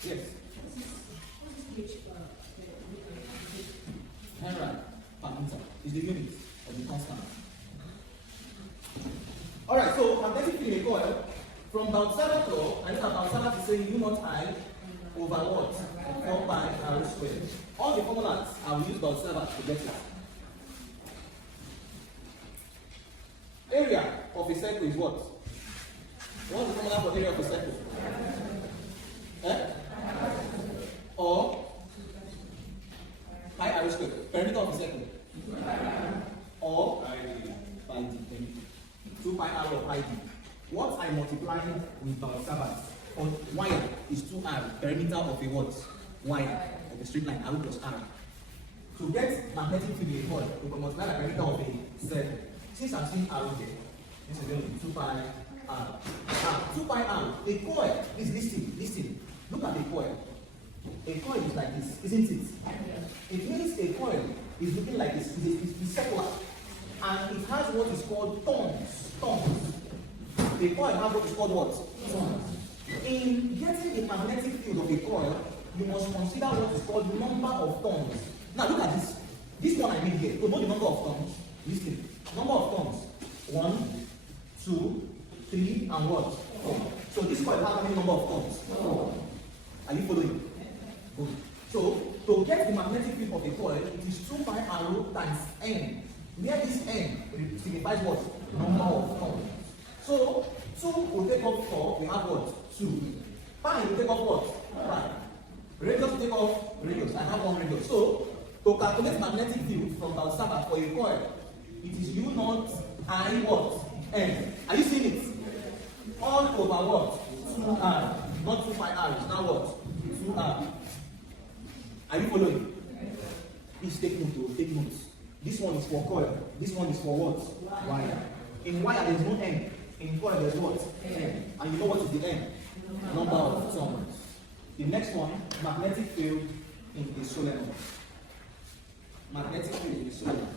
Yes. Henry per meter is the unit of the constant. Alright, so magnetic field in a coil, from Biot Savart law, I think Biot Savart is saying U naught I over what? 4 pi R squared. All the formulas I will use Biot Savart to get it. Area of a circle is what? What's the formula for area of a circle? Eh? Or pi R squared, perimeter of a circle. Or pi d, 2 pi R or pi d. What I multiply with Biot Savart on wire is 2R, perimeter of a what? Wire of a straight line, R plus R. To get magnetic field in a coil, we can multiply the perimeter of a circle. Since I'm seeing R there, this is going to be 2 pi R. 2 pi R, a coil is listen. Look at the coil. A coil is like this, isn't it? It means a coil is looking like this. It's circular. And it has what is called turns. The coil has what is called what? Turns. In getting a magnetic field of a coil, you must consider what is called the number of turns. Now look at this. This one I mean here. To know the number of turns, listen. Number of turns. 1, 2, 3, and what? 4. So this coil has how many number of turns? 4. Are you following? Good. So, to get the magnetic field of a coil, it is 2 pi R times N. Where this N signifies what? Number of turns. So, 2 will take off 4, we have what? 2. Pi will take off what? Pi. Radius will take off radius. I have 1 radius. So, to calculate magnetic field from Biot Savart for a coil, it is U naught I what? N. Are you seeing it? All over what? 2R. Not 2 pi R. It's now what? 2R. Are you following? Please take note. Take notes. This one is for coil. This one is for what? Wire. In wire there is no N. In coil there is what? N. And you know what is the N? Number of turns. The next one, magnetic field in the solenoid. Magnetic field in the solenoid.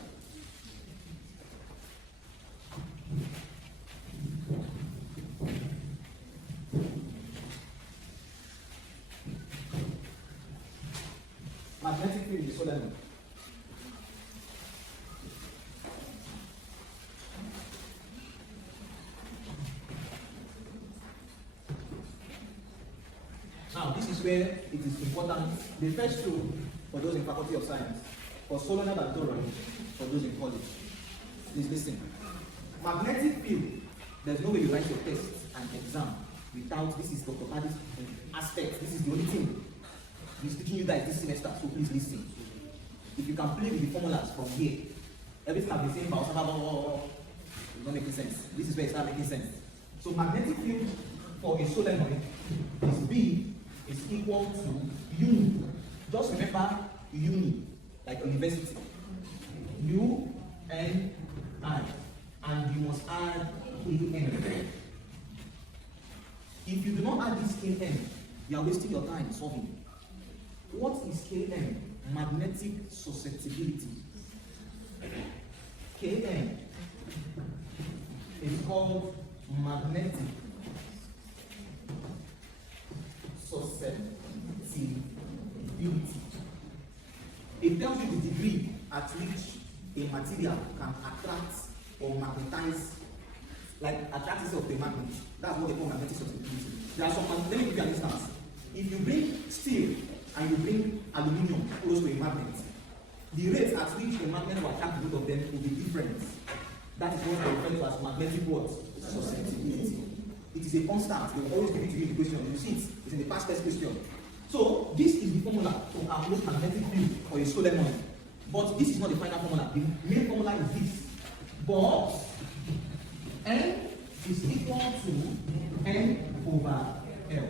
Magnetic field in the solenoid. Now, this is where it is important. The first two, for those in Faculty of Science, for solenoid and toroid, for those in college. Please listen. Magnetic field, there's no way you write your test and exam without, this is Dr. Paddy's aspect. This is the only thing he's teaching you guys this semester, so please listen. If you can play with the formulas from here, everything I've been saying about it's not making sense. This is where it starts making sense. So magnetic field for a solenoid is B is equal to uni. Just remember uni, like university. U N I. And you must add KN. If you do not add this KN, you are wasting your time solving. What is KN? Magnetic susceptibility. KN is called magnetic susceptibility. It tells you the degree at which a material can attract or magnetize like attracts itself to a magnet. That's what they call magnetic susceptibility. There are some, let me give you an instance. If you bring steel and you bring aluminium close to a magnet, the rate at which a magnet will attract both of them will be different. That is what they refer to as magnetic what? Susceptibility. It is a constant. They will always give it to you in the question. You see it. It's in the past tense question. So this is the formula to calculate magnetic field for a solenoid. But this is not the final formula. The main formula is this. But N is equal to N over L.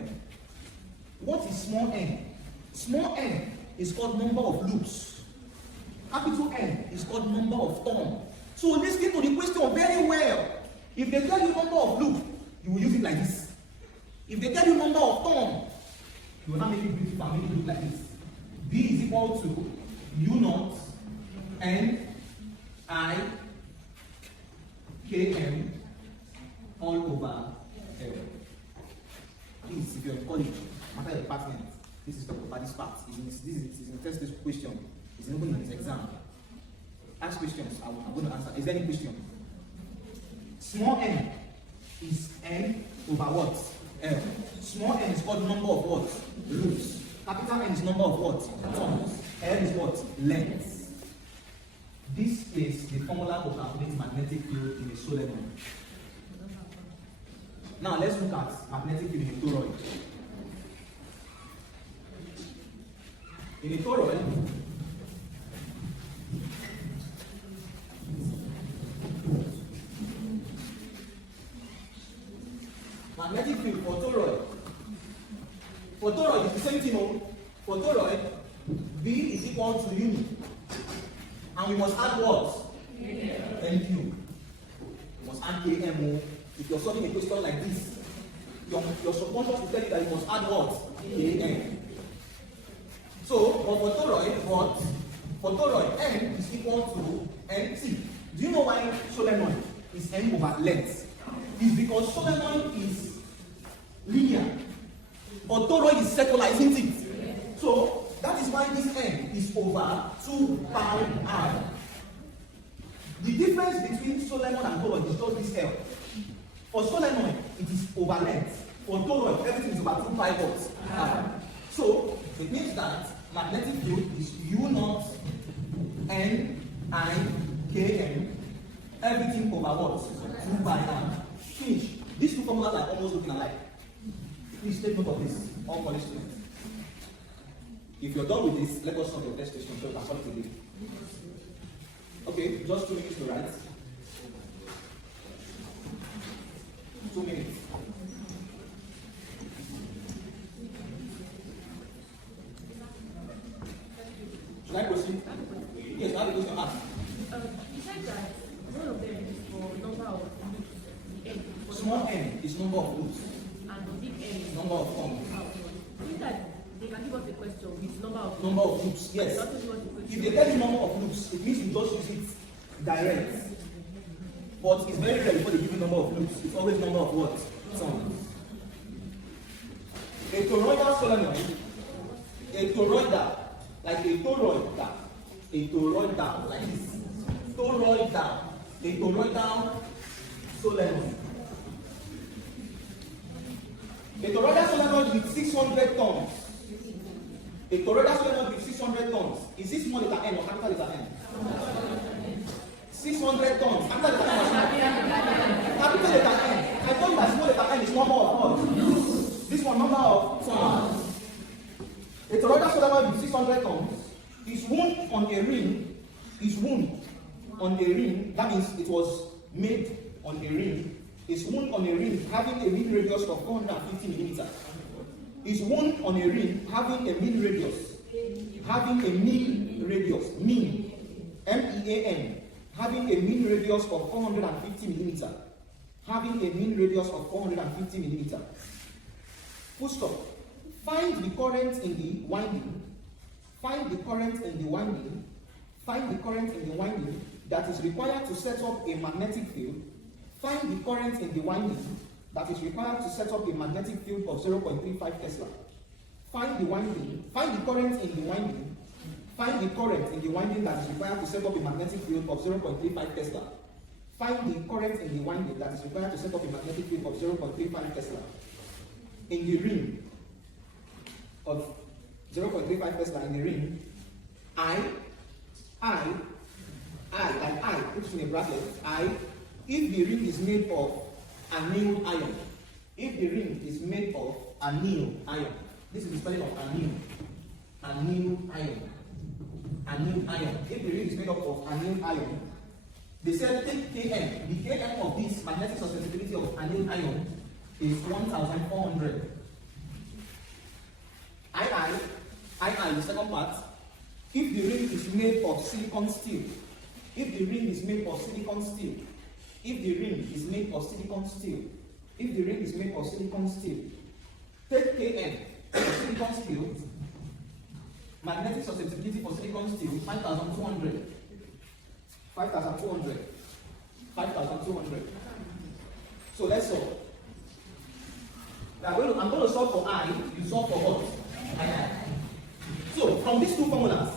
What is small n? Small n is called number of loops. Capital N is called number of turns. So listen to the question very well. If they tell you number of loops, you will use it like this. If they tell you number of turns, you will not make it beautiful and make it look like this. B is equal to U naught N I K M all over L. Please, if you're in college, matter your department, this is talk about this part. This is in the first question. It's even in this exam. Ask questions. I'm going to answer. Is there any question? Small n is n over what? L. Small n is called number of what? Loops. Capital N is number of what? Turns. L is what? Length. This is the formula to calculate magnetic field in a solenoid. Now let's look at magnetic field in a toroid. In a toroid, magnetic field for toroid is the same thing. For toroid, B is equal to U. And we must add what? NQ. We must add KMO. If you're solving a question like this, your subconscious will tell you that you must add what? KM. So, for toroid, N is equal to NT. Do you know why solenoid is N over length? It's because solenoid is linear, but toroid is circular, isn't it? So, that is why this N is over 2 pi r. The difference between solenoid and toroid is just this L. For solenoid, it is over length. For toroid, everything is over 2 pi volts r. So, it means that magnetic field is U naught N I K M, everything over what? 2 pi r. Finish. These two formulas are almost looking alike. Please take note of this, all college students. If you're done with this, let us stop your test station so you can solve today. Okay, just 2 minutes to write. 2 minutes. Should I proceed? Yes, I have a question. Ask. You said that one of them is for number of loops. Small n is number of loops. And the big n is Number of turns. means that they can give us a question with number of loops, yes. Not give us a question. If they tell you number of loops, it means you just use it direct. But it's very rare before they give you number of loops. It's always number of what? Turns. A toroidal solenoid, a toroidal, like a toroidal, like this. A toroidal solenoid. A toroidal solenoid with 600 turns. A toroidal solenoid with 600 turns. Is this small letter n or capital letter N? 600 turns. Capital letter N. Capital letter N. I told you that small letter N is number of what? This one number of turns. A toroidal solenoid with 600 turns is wound on a ring. That means it was made on a ring. Is wound on a ring having a mean radius of 450 millimeters. Is wound on a ring having a mean radius, mean, M-E-A-N, having a mean radius of 450 millimeters. Having a mean radius of 450 millimeters. Full stop. Find the current in the winding. Find the current in the winding that is required to set up a magnetic field. Find the current in the winding that is required to set up a magnetic field of 0.35 Tesla. Find the current in the winding. Find the current in the winding that is required to set up a magnetic field of 0.35 Tesla. Find the current in the winding that is required to set up a magnetic field of 0.35 Tesla in the ring of 0.35 Tesla in the ring I, like I, put in a bracket, I, if the ring is made of annealed iron. If the ring is made of annealed iron. This is the spelling of annealed. Annealed iron. Annealed iron. If the ring is made up of annealed iron, they said take Kn. The Kn of this magnetic susceptibility of annealed iron is 1400. II, the second part, if the ring is made of silicon steel, if the ring is made of silicon steel, if the ring is made of silicon steel, if the ring is made of silicon steel, take Kn of silicon steel, magnetic susceptibility for silicon steel, 5200. 5200. 5200. So let's solve. I'm going to solve for I, you solve for what? I. So from these two formulas,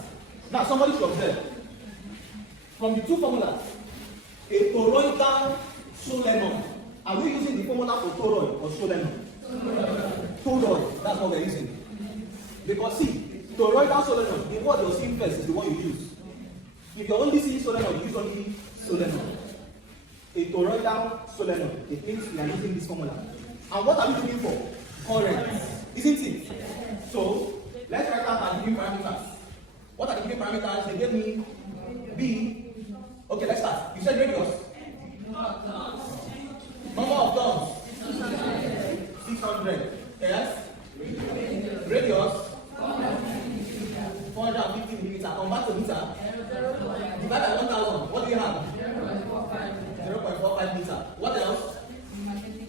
now somebody should observe. From the two formulas, a toroidal solenoid. Are we using the formula for toroid or solenoid? Toroid, that's what we're using. Because see, toroidal solenoid, the word you're seeing first is the one you use. If you're only seeing solenoid, you use only solenoid. A toroidal solenoid, it means we are using this formula. And what are we looking for? Current, isn't it? So, let's write out our given parameters. What are the given parameters? They gave me B. Okay, let's start. You said radius. Number of turns. 600. Yes? Radius. 450 millimeters. Convert to meter. Divide by 1000. What do you have? 0.45 meter. What else?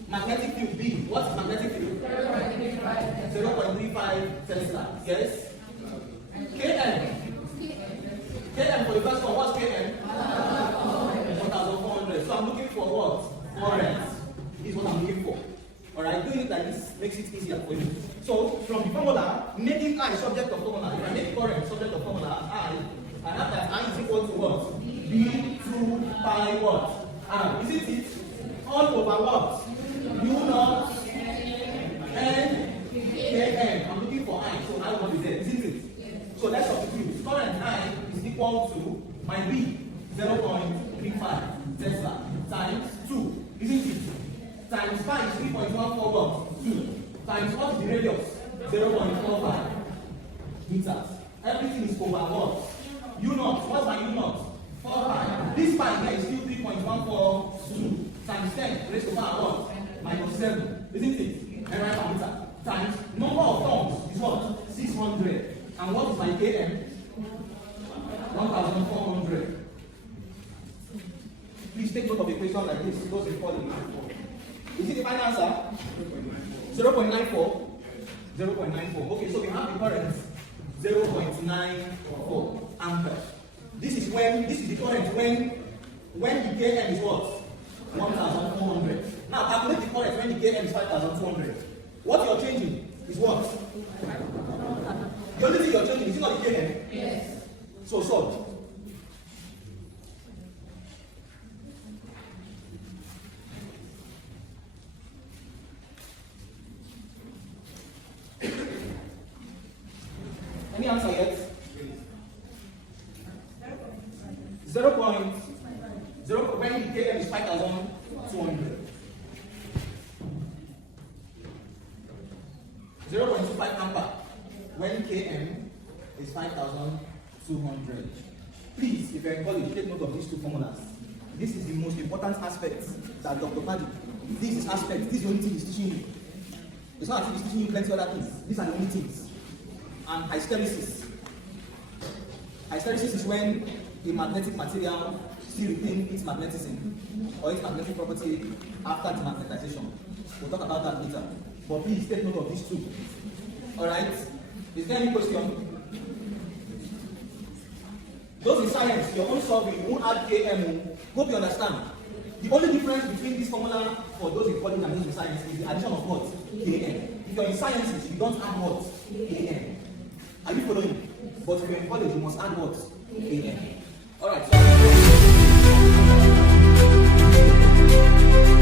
Magnetic field B. What is magnetic field? 0.35 Tesla. Yes? Kn. Kn for the first one. What's Kn? 1400. So I'm looking for what? Current. This is what I'm looking for. Alright, doing it like this makes it easier for you. So from the formula, making I subject of formula, if I make current subject of formula I have that I is equal to what? B2 pi what? R. Isn't it? All over what? U naught N Kn. I'm looking for I, so I want is there, isn't it? So let's substitute. Current I is equal to my B, 0.35 Tesla times 2, isn't it? Times pi is 3.14 what? 2. Times what is the radius? 0.45 meters. Everything is over what? U naught. What's my U naught? 4 pi. This pi here is still 3.142 times 10 raised to power what? Minus 7. Isn't it? And right per meter. Times number of turns is what? 600. And what is my Kn? 1400. Please take note of a question like this. Those important. Is it the final answer? 0.94. 0.94. Okay, so we have the current 0.94 ampere. This is the current when the Kn is what? 1400. Now calculate the current when the Kn is 5200. What you're changing is what? The only thing you're changing is not the Kn? Yes. So solve. Any answer yet? 0.0 when the Kn is 5200. 0.25 ampere when Kn is 5200. Please, if you're in college, take note of these two formulas. This is the most important aspect that Dr. Paddy, this is the only thing he's teaching you. It's not actually teaching you plenty of other things. These are the only things. And hysteresis. Hysteresis is when a magnetic material still retains its magnetism or its magnetic property after demagnetization. We'll talk about that later. But please take note of these two. Alright? Is there any question? Those in science, your own solving, you won't add Km. Hope you understand. The only difference between this formula for those in college and those in science is the addition of what? Km. If you're in sciences, you don't add what? Km. Are you following? But if you're in college, you must add what? Alright. So you.